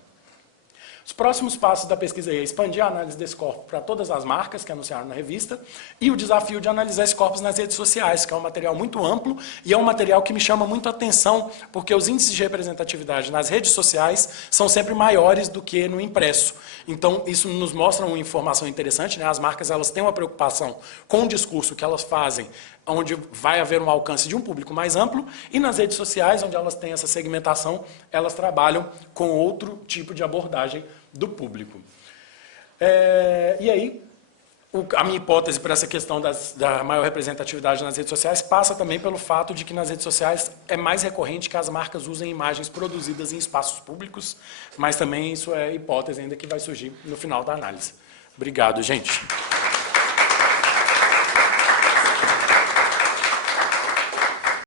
Os próximos passos da pesquisa é expandir a análise desse corpo para todas as marcas que anunciaram na revista, e o desafio de analisar esse corpus nas redes sociais, que é um material muito amplo e é um material que me chama muito a atenção, porque os índices de representatividade nas redes sociais são sempre maiores do que no impresso. Então, isso nos mostra uma informação interessante, né? As marcas elas têm uma preocupação com o discurso que elas fazem, onde vai haver um alcance de um público mais amplo, e nas redes sociais, onde elas têm essa segmentação, elas trabalham com outro tipo de abordagem do público. E aí, a minha hipótese para essa questão da maior representatividade nas redes sociais passa também pelo fato de que nas redes sociais é mais recorrente que as marcas usem imagens produzidas em espaços públicos, mas também isso é hipótese ainda que vai surgir no final da análise. Obrigado, gente.